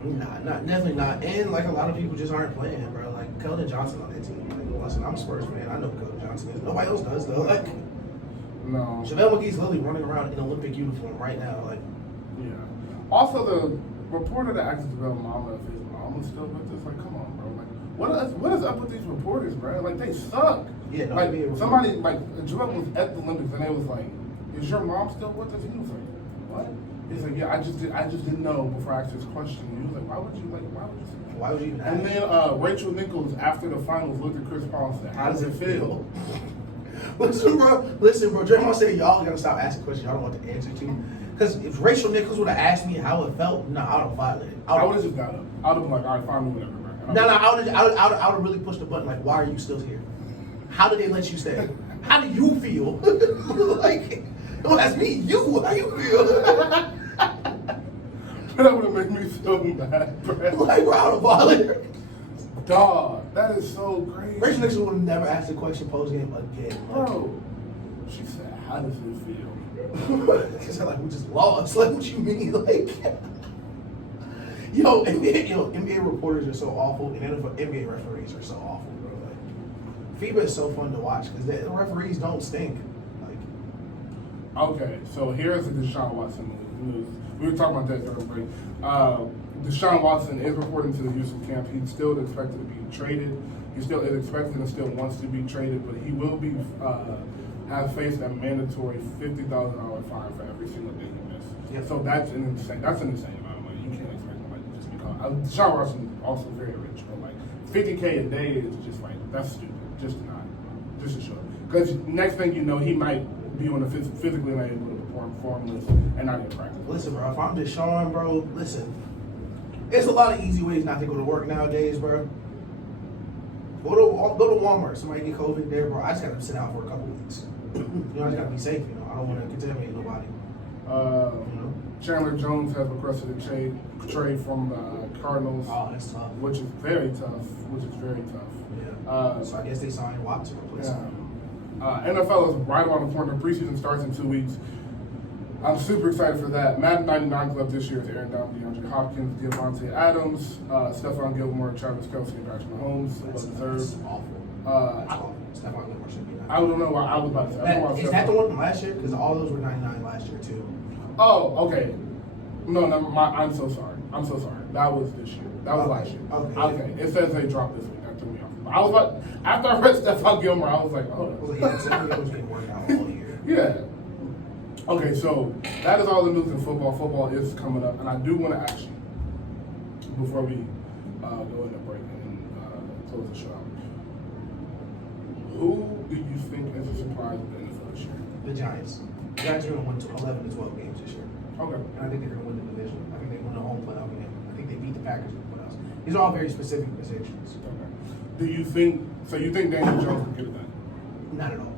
Nah, definitely not. And like a lot of people just aren't playing, bro. Like Keldon Johnson on that team. Like, listen, I'm a Spurs fan. I know who Keldon Johnson is. Nobody else does though. Like, no. JaVale McGee's literally running around in Olympic uniform right now. Like, yeah. Also, the reporter that asked JaVale mama if his mom was still with us. Like, come on, bro. Like, what is up with these reporters, bro? Like, they suck. Yeah. No, like somebody like JaVale was at the Olympics and they was like, "Is your mom still with us?" He was like, "What?" He's like, yeah, I just didn't know before I asked this question. He was like, why would you even ask? And then Rachel Nichols, after the finals, looked at Chris Paul and said, how does it feel? Listen, bro. Draymond said y'all gotta stop asking questions y'all don't want the answer to. Because if Rachel Nichols would have asked me how it felt, no, I would have violated. I would have just got up. I would have been like, all right, fine, whatever, bro. No, I would have really pushed the button. Like, why are you still here? How did they let you stay? How do you feel? Like, don't ask me. How you feel? That would have made me so mad, bro. Like, we're out of violator. Dog, that is so crazy. Rachel Nichols would have never asked a question post game again. Bro, she said, how does it feel? Because like, we just lost. Like, what you mean? Like, NBA reporters are so awful, and NBA referees are so awful, bro. Like, FIBA is so fun to watch because the referees don't stink. Like, okay, so here's a Deshaun Watson movie. news. We were talking about that during break. Deshaun Watson is reporting to the Houston camp. He's still expected to be traded. He still is expected and still wants to be traded, but he will be have faced a mandatory $50,000 fine for every single day he missed. Yep. So that's an insane amount of money. You can't expect nobody to just because Deshaun Watson is also very rich, but like $50K a day is just like that's stupid. Just to show. Because next thing you know, he might be on the physically unable to perform list and not even practice. Listen, bro, if I'm Deshaun, bro, listen. There's a lot of easy ways not to go to work nowadays, bro. Go to Walmart. Somebody get COVID there, bro. I just gotta sit out for a couple weeks. I just gotta be safe. I don't want to contaminate nobody. Chandler Jones has requested a trade from the Cardinals. Oh, that's tough. Which is very tough. Yeah. So I guess they signed Watt to replace him. NFL is right around the corner. Preseason starts in 2 weeks. I'm super excited for that. Madden 99 Club this year is Aaron Donald, DeAndre Hopkins, Devontae Adams, Stephon Gilmore, Travis Kelce, and Patrick Mahomes. That's awful. That's awful. Stephon Gilmore should be 99. I don't know why I was about to say. Is that the one from last year? Because all those were 99 last year, too. Oh, okay. No, never mind. I'm so sorry. That was this year. That was last year. Okay. It says they dropped this week. That threw me off. I was like, after I read Stephon Gilmore, I was like, oh. Yeah, Stephon Gilmore's been working out all year. Yeah. Okay, so that is all the news in football. Football is coming up, and I do want to ask you before we go into break and close the show out. Who do you think is a surprise of the NFL this year? The Giants. The Giants are going to win 11 to 12 games this year. Okay. And I think they're going to win the division. I think they win the home playoff game. I think they beat the Packers in the playoffs. These are all very specific positions. Okay. Do you think Daniel Jones will get it done? Not at all.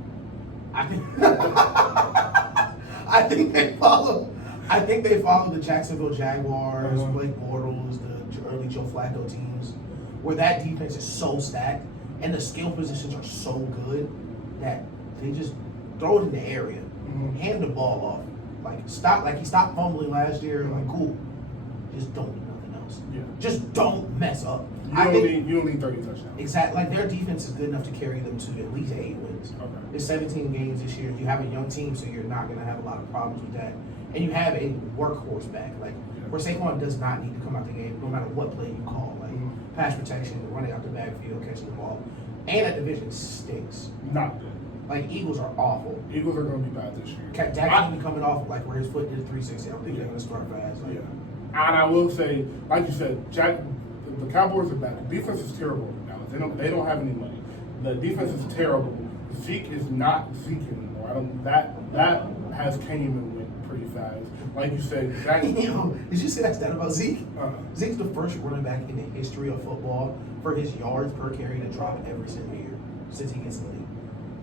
I think they follow the Jacksonville Jaguars, Blake Bortles, the early Joe Flacco teams, where that defense is so stacked and the skill positions are so good that they just throw it in the area, hand the ball off, he stopped fumbling last year. Like, cool, just don't do nothing else. Yeah. Just don't mess up. You don't need 30 touchdowns. Exactly. Like, their defense is good enough to carry them to at least 8 wins. Okay. It's 17 games this year. You have a young team, so you're not going to have a lot of problems with that. And you have a workhorse back. Like, where Saquon does not need to come out the game, no matter what play you call. Like, pass protection, running out the backfield, catching the ball. And that division stinks. Not good. Like, Eagles are awful. Eagles are going to be bad this year. Dak be coming off, like, where his foot did a 360. I don't think they're going to start fast. Like, And I will say, like you said, the Cowboys are bad. The defense is terrible now. They don't have any money. The defense is terrible. Zeke is not Zeke anymore. That has came and went pretty fast. Like you said, did you see that stat about Zeke? Zeke's the first running back in the history of football for his yards per carry to drop every single year since he gets in the league.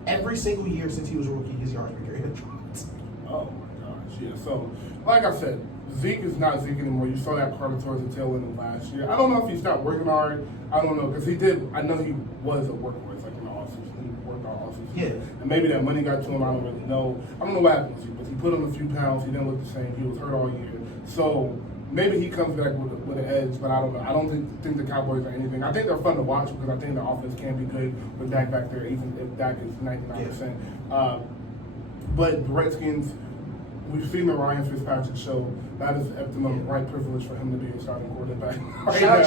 Every single year since he was a rookie, his yards per carry have dropped. Oh my gosh, yeah. So, like I said, Zeke is not Zeke anymore. You saw that Carter towards the tail end of last year. I don't know if he stopped working hard. I don't know, because he did. I know he was a workhorse, like in the offseason. He worked all offseason. Yeah. And maybe that money got to him. I don't really know. I don't know what happened to Zeke, but he put on a few pounds. He didn't look the same. He was hurt all year. So maybe he comes back with an edge, but I don't know. I don't think the Cowboys are anything. I think they're fun to watch because I think the offense can be good with Dak back there, even if Dak is 99%. But the Redskins, we've seen the Ryan Fitzpatrick show. That is optimum right privilege for him to be a starting quarterback.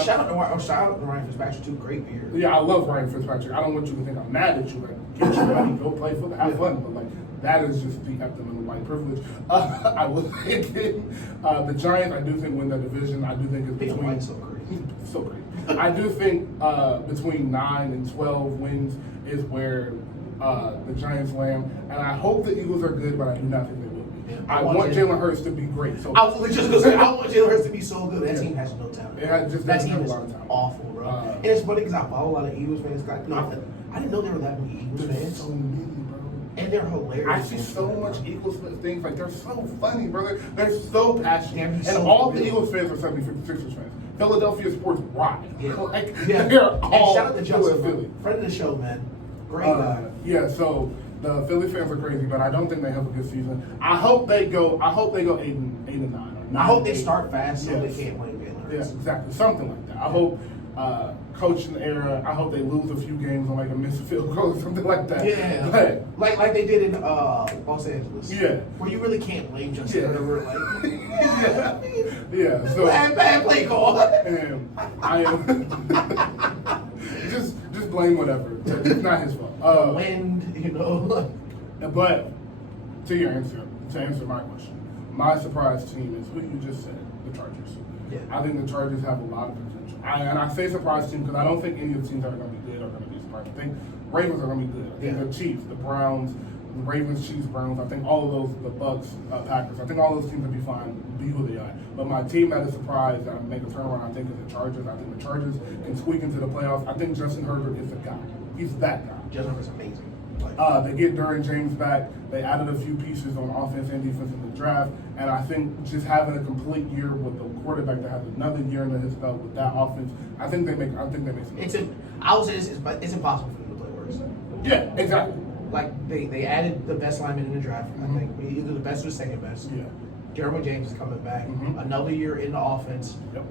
Shout out to Ryan Fitzpatrick too. Great beard. Yeah, I love Ryan Fitzpatrick. I don't want you to think I'm mad at you. Like, get your money, go play football, have fun. But like, that is just the optimum of white privilege. I was thinking the Giants. I do think win that division. I do think it's between so crazy. So crazy. I do think between 9 and 12 wins is where the Giants land, and I hope the Eagles are good, but I do not think they will be. Yeah, I want Jalen Hurts to be great. So I was just gonna say, I want Jalen Hurts to be so good. That team has no talent. That team is awful, bro. And it's funny because I follow a lot of Eagles fans. I didn't know there were that many Eagles fans. So many, bro. And they're hilarious. I see so much Eagles things. Like, they're so funny, brother. They're so passionate. And so all the Eagles fans are 76ers fans. Philadelphia sports rock. Yeah. They're all shout out to Justin, Philly. Friend of the show, man. Great guy. Yeah, so the Philly fans are crazy, but I don't think they have a good season. I hope they go 8 and 9. I hope they start fast so they can't win Jalen Hurts. Yeah, exactly. Something like that. I hope coaching era. I hope they lose a few games on like a missed field goal or something like that. Yeah, but, like they did in Los Angeles. Yeah, where you really can't blame Justin Herbert. Like, yeah. So bad play call. And I am just blame whatever. It's not his fault. Wind, you know. But to answer my question, my surprise team is who you just said, the Chargers. Yeah. I think the Chargers have a lot of potential. And I say surprise team because I don't think any of the teams that are going to be good are going to be surprised. I think Ravens are going to be good. I think the Chiefs, the Browns, the Ravens, Chiefs, Browns. I think all of those, the Bucks, Packers. I think all those teams will be fine, be who they are. But my team that is surprised that I make a turnaround, I think, is the Chargers. I think the Chargers can squeak into the playoffs. I think Justin Herbert is the guy. He's that guy. Justin Herbert's amazing. They get Derwin James back. They added a few pieces on offense and defense in the draft. And I think just having a complete year with a quarterback that has another year under his belt with that offense, I think they make some. I would say it's impossible for them to play worse. Yeah, exactly. Like they added the best lineman in the draft. Mm-hmm. I think either the best or the second best. Yeah. Derwin James is coming back. Mm-hmm. Another year in the offense. Yep.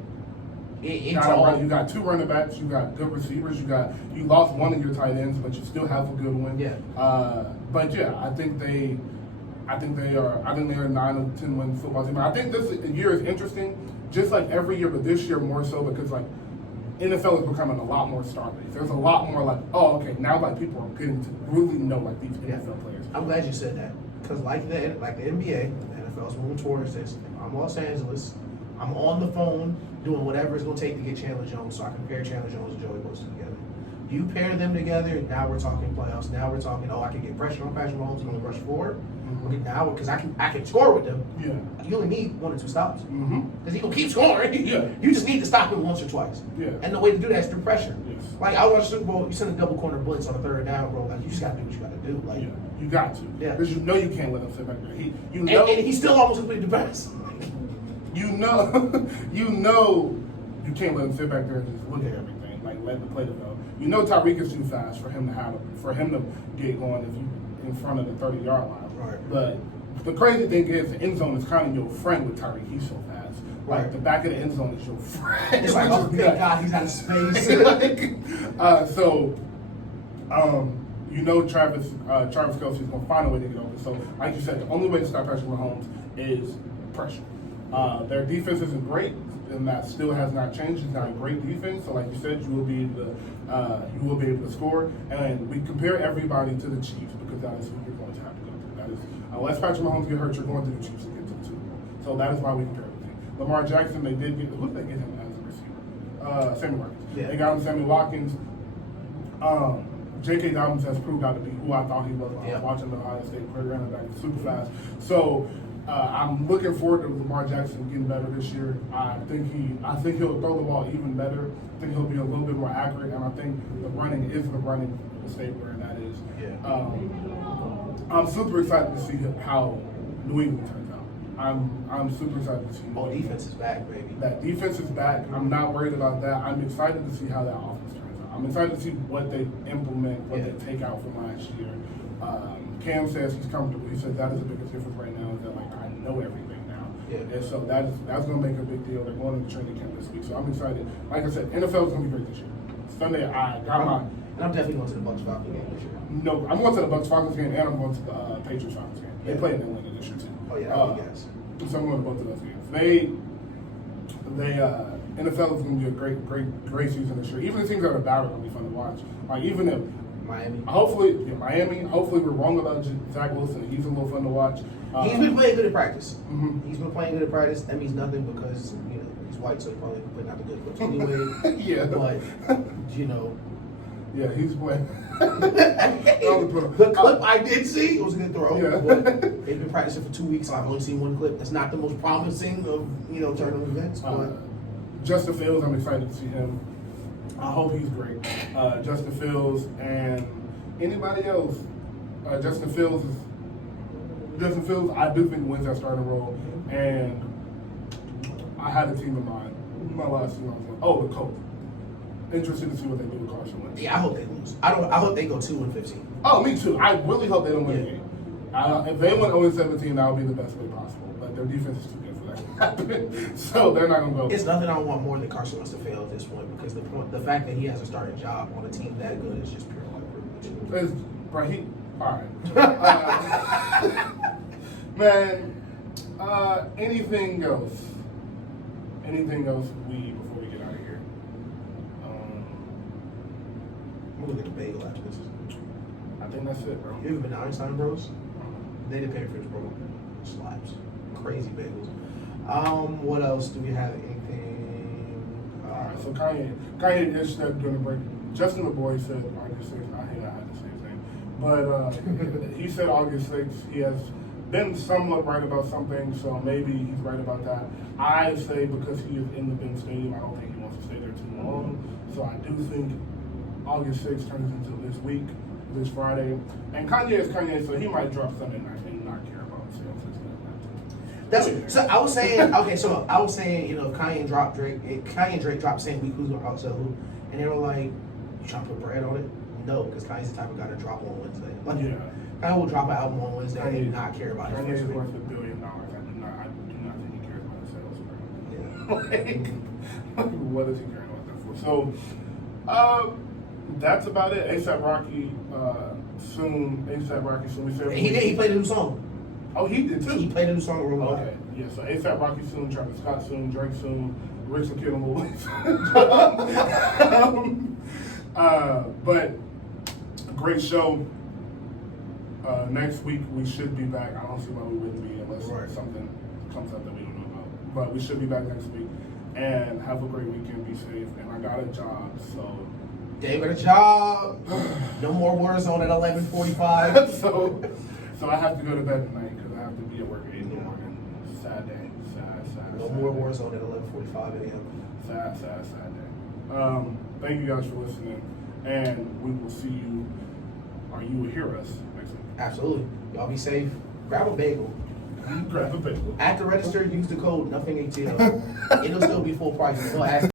You got two running backs. You got good receivers. You lost one of your tight ends, but you still have a good one. Yeah. But yeah, I think they are a 9 or 10 win football team. I think this year is interesting, just like every year, but this year more so because like NFL is becoming a lot more star based. There's a lot more like, oh, okay, now like people are getting to really know like these NFL players. I'm glad you said that because like the NBA, the NFL's moving towards this. I'm Los Angeles. I'm on the phone doing whatever it's going to take to get Chandler Jones, so I can pair Chandler Jones and Joey Bosa together. You pair them together, now we're talking playoffs. Now we're talking, I can get pressure on Patrick Mahomes, he's going to rush forward. Mm-hmm. Okay, now, because I can score with them. Yeah. You only need 1 or 2 stops. Mm-hmm. Because he's going to keep scoring. Yeah. You just need to stop him once or twice. Yeah. And the way to do that is through pressure. Yes. Like, I watched Super Bowl, you send a double corner blitz on a 3rd down, bro. Like, you just got to do what you got to do. Like, Yeah. You got to. Yeah. Because you know you can't let him sit back there. And he still almost completed the pass. You know you can't let him sit back there and just look at everything, like let the play develop. You know Tyreek is too fast for him to get going if you in front of the 30-yard line. Right. But the crazy thing is the end zone is kind of your friend with Tyreek. He's so fast. Right. Like the back of the end zone is your friend. It's like, oh, thank God he's out of space. You know Travis Kelce's going to find a way to get open. So, like you said, the only way to stop Patrick Mahomes is pressure. Their defense isn't great, and that still has not changed. It's not a great defense. So, like you said, you will be able to score. And we compare everybody to the Chiefs because that is who you're going to have to go through. That is, unless Patrick Mahomes get hurt, you're going through the Chiefs to get to the Super Bowl. So that is why we compare everything. Lamar Jackson, they did get who did they get him as a receiver? Sammy Watkins. Yeah. They got him Sammy Watkins. J.K. Dobbins has proved out to be who I thought he was when I was watching the Ohio State running back, super fast. So I'm looking forward to Lamar Jackson getting better this year. I think he'll throw the ball even better. I think he'll be a little bit more accurate, and I think the running will stay where that is. Yeah. I'm super excited to see how New England turns out. I'm super excited to see. Oh, defense is back, baby. That defense is back. I'm not worried about that. I'm excited to see how that offense turns out. I'm excited to see what they implement, what they take out from last year. Cam says he's comfortable. He said that is the biggest difference right now is that like I know everything now. Yeah. And so that's going to make a big deal. They're going to the training camp this week, so I'm excited. Like I said, NFL is going to be great this year. Sunday, I got my. And I'm definitely going to the Bucks Falcons game this year. No, I'm going to the Bucks Falcons game, and I'm going to the Patriots Falcons game. They play in Atlanta this year too. Oh yeah, yes. So I'm going to both of those games. NFL is going to be a great season this year. Even the teams that are bad are going to be fun to watch. Like even if Miami. Miami. Hopefully we're wrong about Zach Wilson. He's a little fun to watch. He's been playing good at practice. Mm-hmm. He's been playing good at practice. That means nothing because he's white, so he's probably putting out the good clips anyway. Yeah. But yeah, he's playing. The clip I did see was a good throw. Yeah. But they've been practicing for 2 weeks. I've only seen one clip. That's not the most promising of tournament events. But Justin Fields, I'm excited to see him. I hope he's great. Justin Fields and anybody else. Justin Fields, I do think wins that starting role. And I had a team in mind. My last team, I was like, the Colts. Interested to see what they do with Carson Wentz. Yeah, I hope they lose. I hope they go 2-15. Oh, me too. I really hope they don't win the game. If they went 0-17, that would be the best way possible. But their defense is too good for that to happen. So they're not going to go. It's nothing I want more than Carson Wentz to fail at this point, because the fact that he has a starting job on a team that good is just pure white privilege. Bro, all right. Man, anything else? Anything else before we get out of here? I'm gonna get a bagel after this. I think that's it, bro. You ever been to Einstein Bros? They did pay for it, bro. Slaps. Crazy bagels. What else do we have? Anything? Alright, so Kanye just said during the break. Justin LeBoy said August 6th. I hate I had to say his name, but he said August 6th. He has been somewhat right about something, so maybe he's right about that. I say because he is in the Ben Stadium, I don't think he wants to stay there too long. So I do think August 6th turns into this week, this Friday. And Kanye is Kanye, so he might drop Sunday night and not care about sales. So I was saying, okay, so I was saying, you know, if Kanye and Drake dropped same week, who's gonna outsell who? And they were like, you trying to put bread on it? No, because Kanye's the type of guy to drop on Wednesday. Like, Yeah. Kanye will drop an album on Wednesday and not care about it. Kanye is first week. worth $1 billion. I do not think he cares about sales, bro. Yeah. Like, what is he caring about that for? So, that's about it. ASAP Rocky soon. We said He played a new song. Oh, he did too. He played a new song. Real Okay, yeah. So ASAP Rocky soon, Travis Scott soon, Drake soon, Rich and Kid and Lil Wayne. But great show. Next week we should be back. I don't see why we wouldn't be unless something comes up that we don't know about. But we should be back next week. And have a great weekend. Be safe. And I got a job, so. David, a job. No more Warzone at 11:45. So I have to go to bed tonight because I have to be at work at 8 in the morning. Sad day. Sad. No more Warzone at 11:45 a.m. Sad day. Thank you guys for listening, and we will see you, or you will hear us next week. Absolutely. Y'all be safe. Grab a bagel. Grab a bagel. At the register, use the code NOTHINGATL. It'll still be full price. Still ask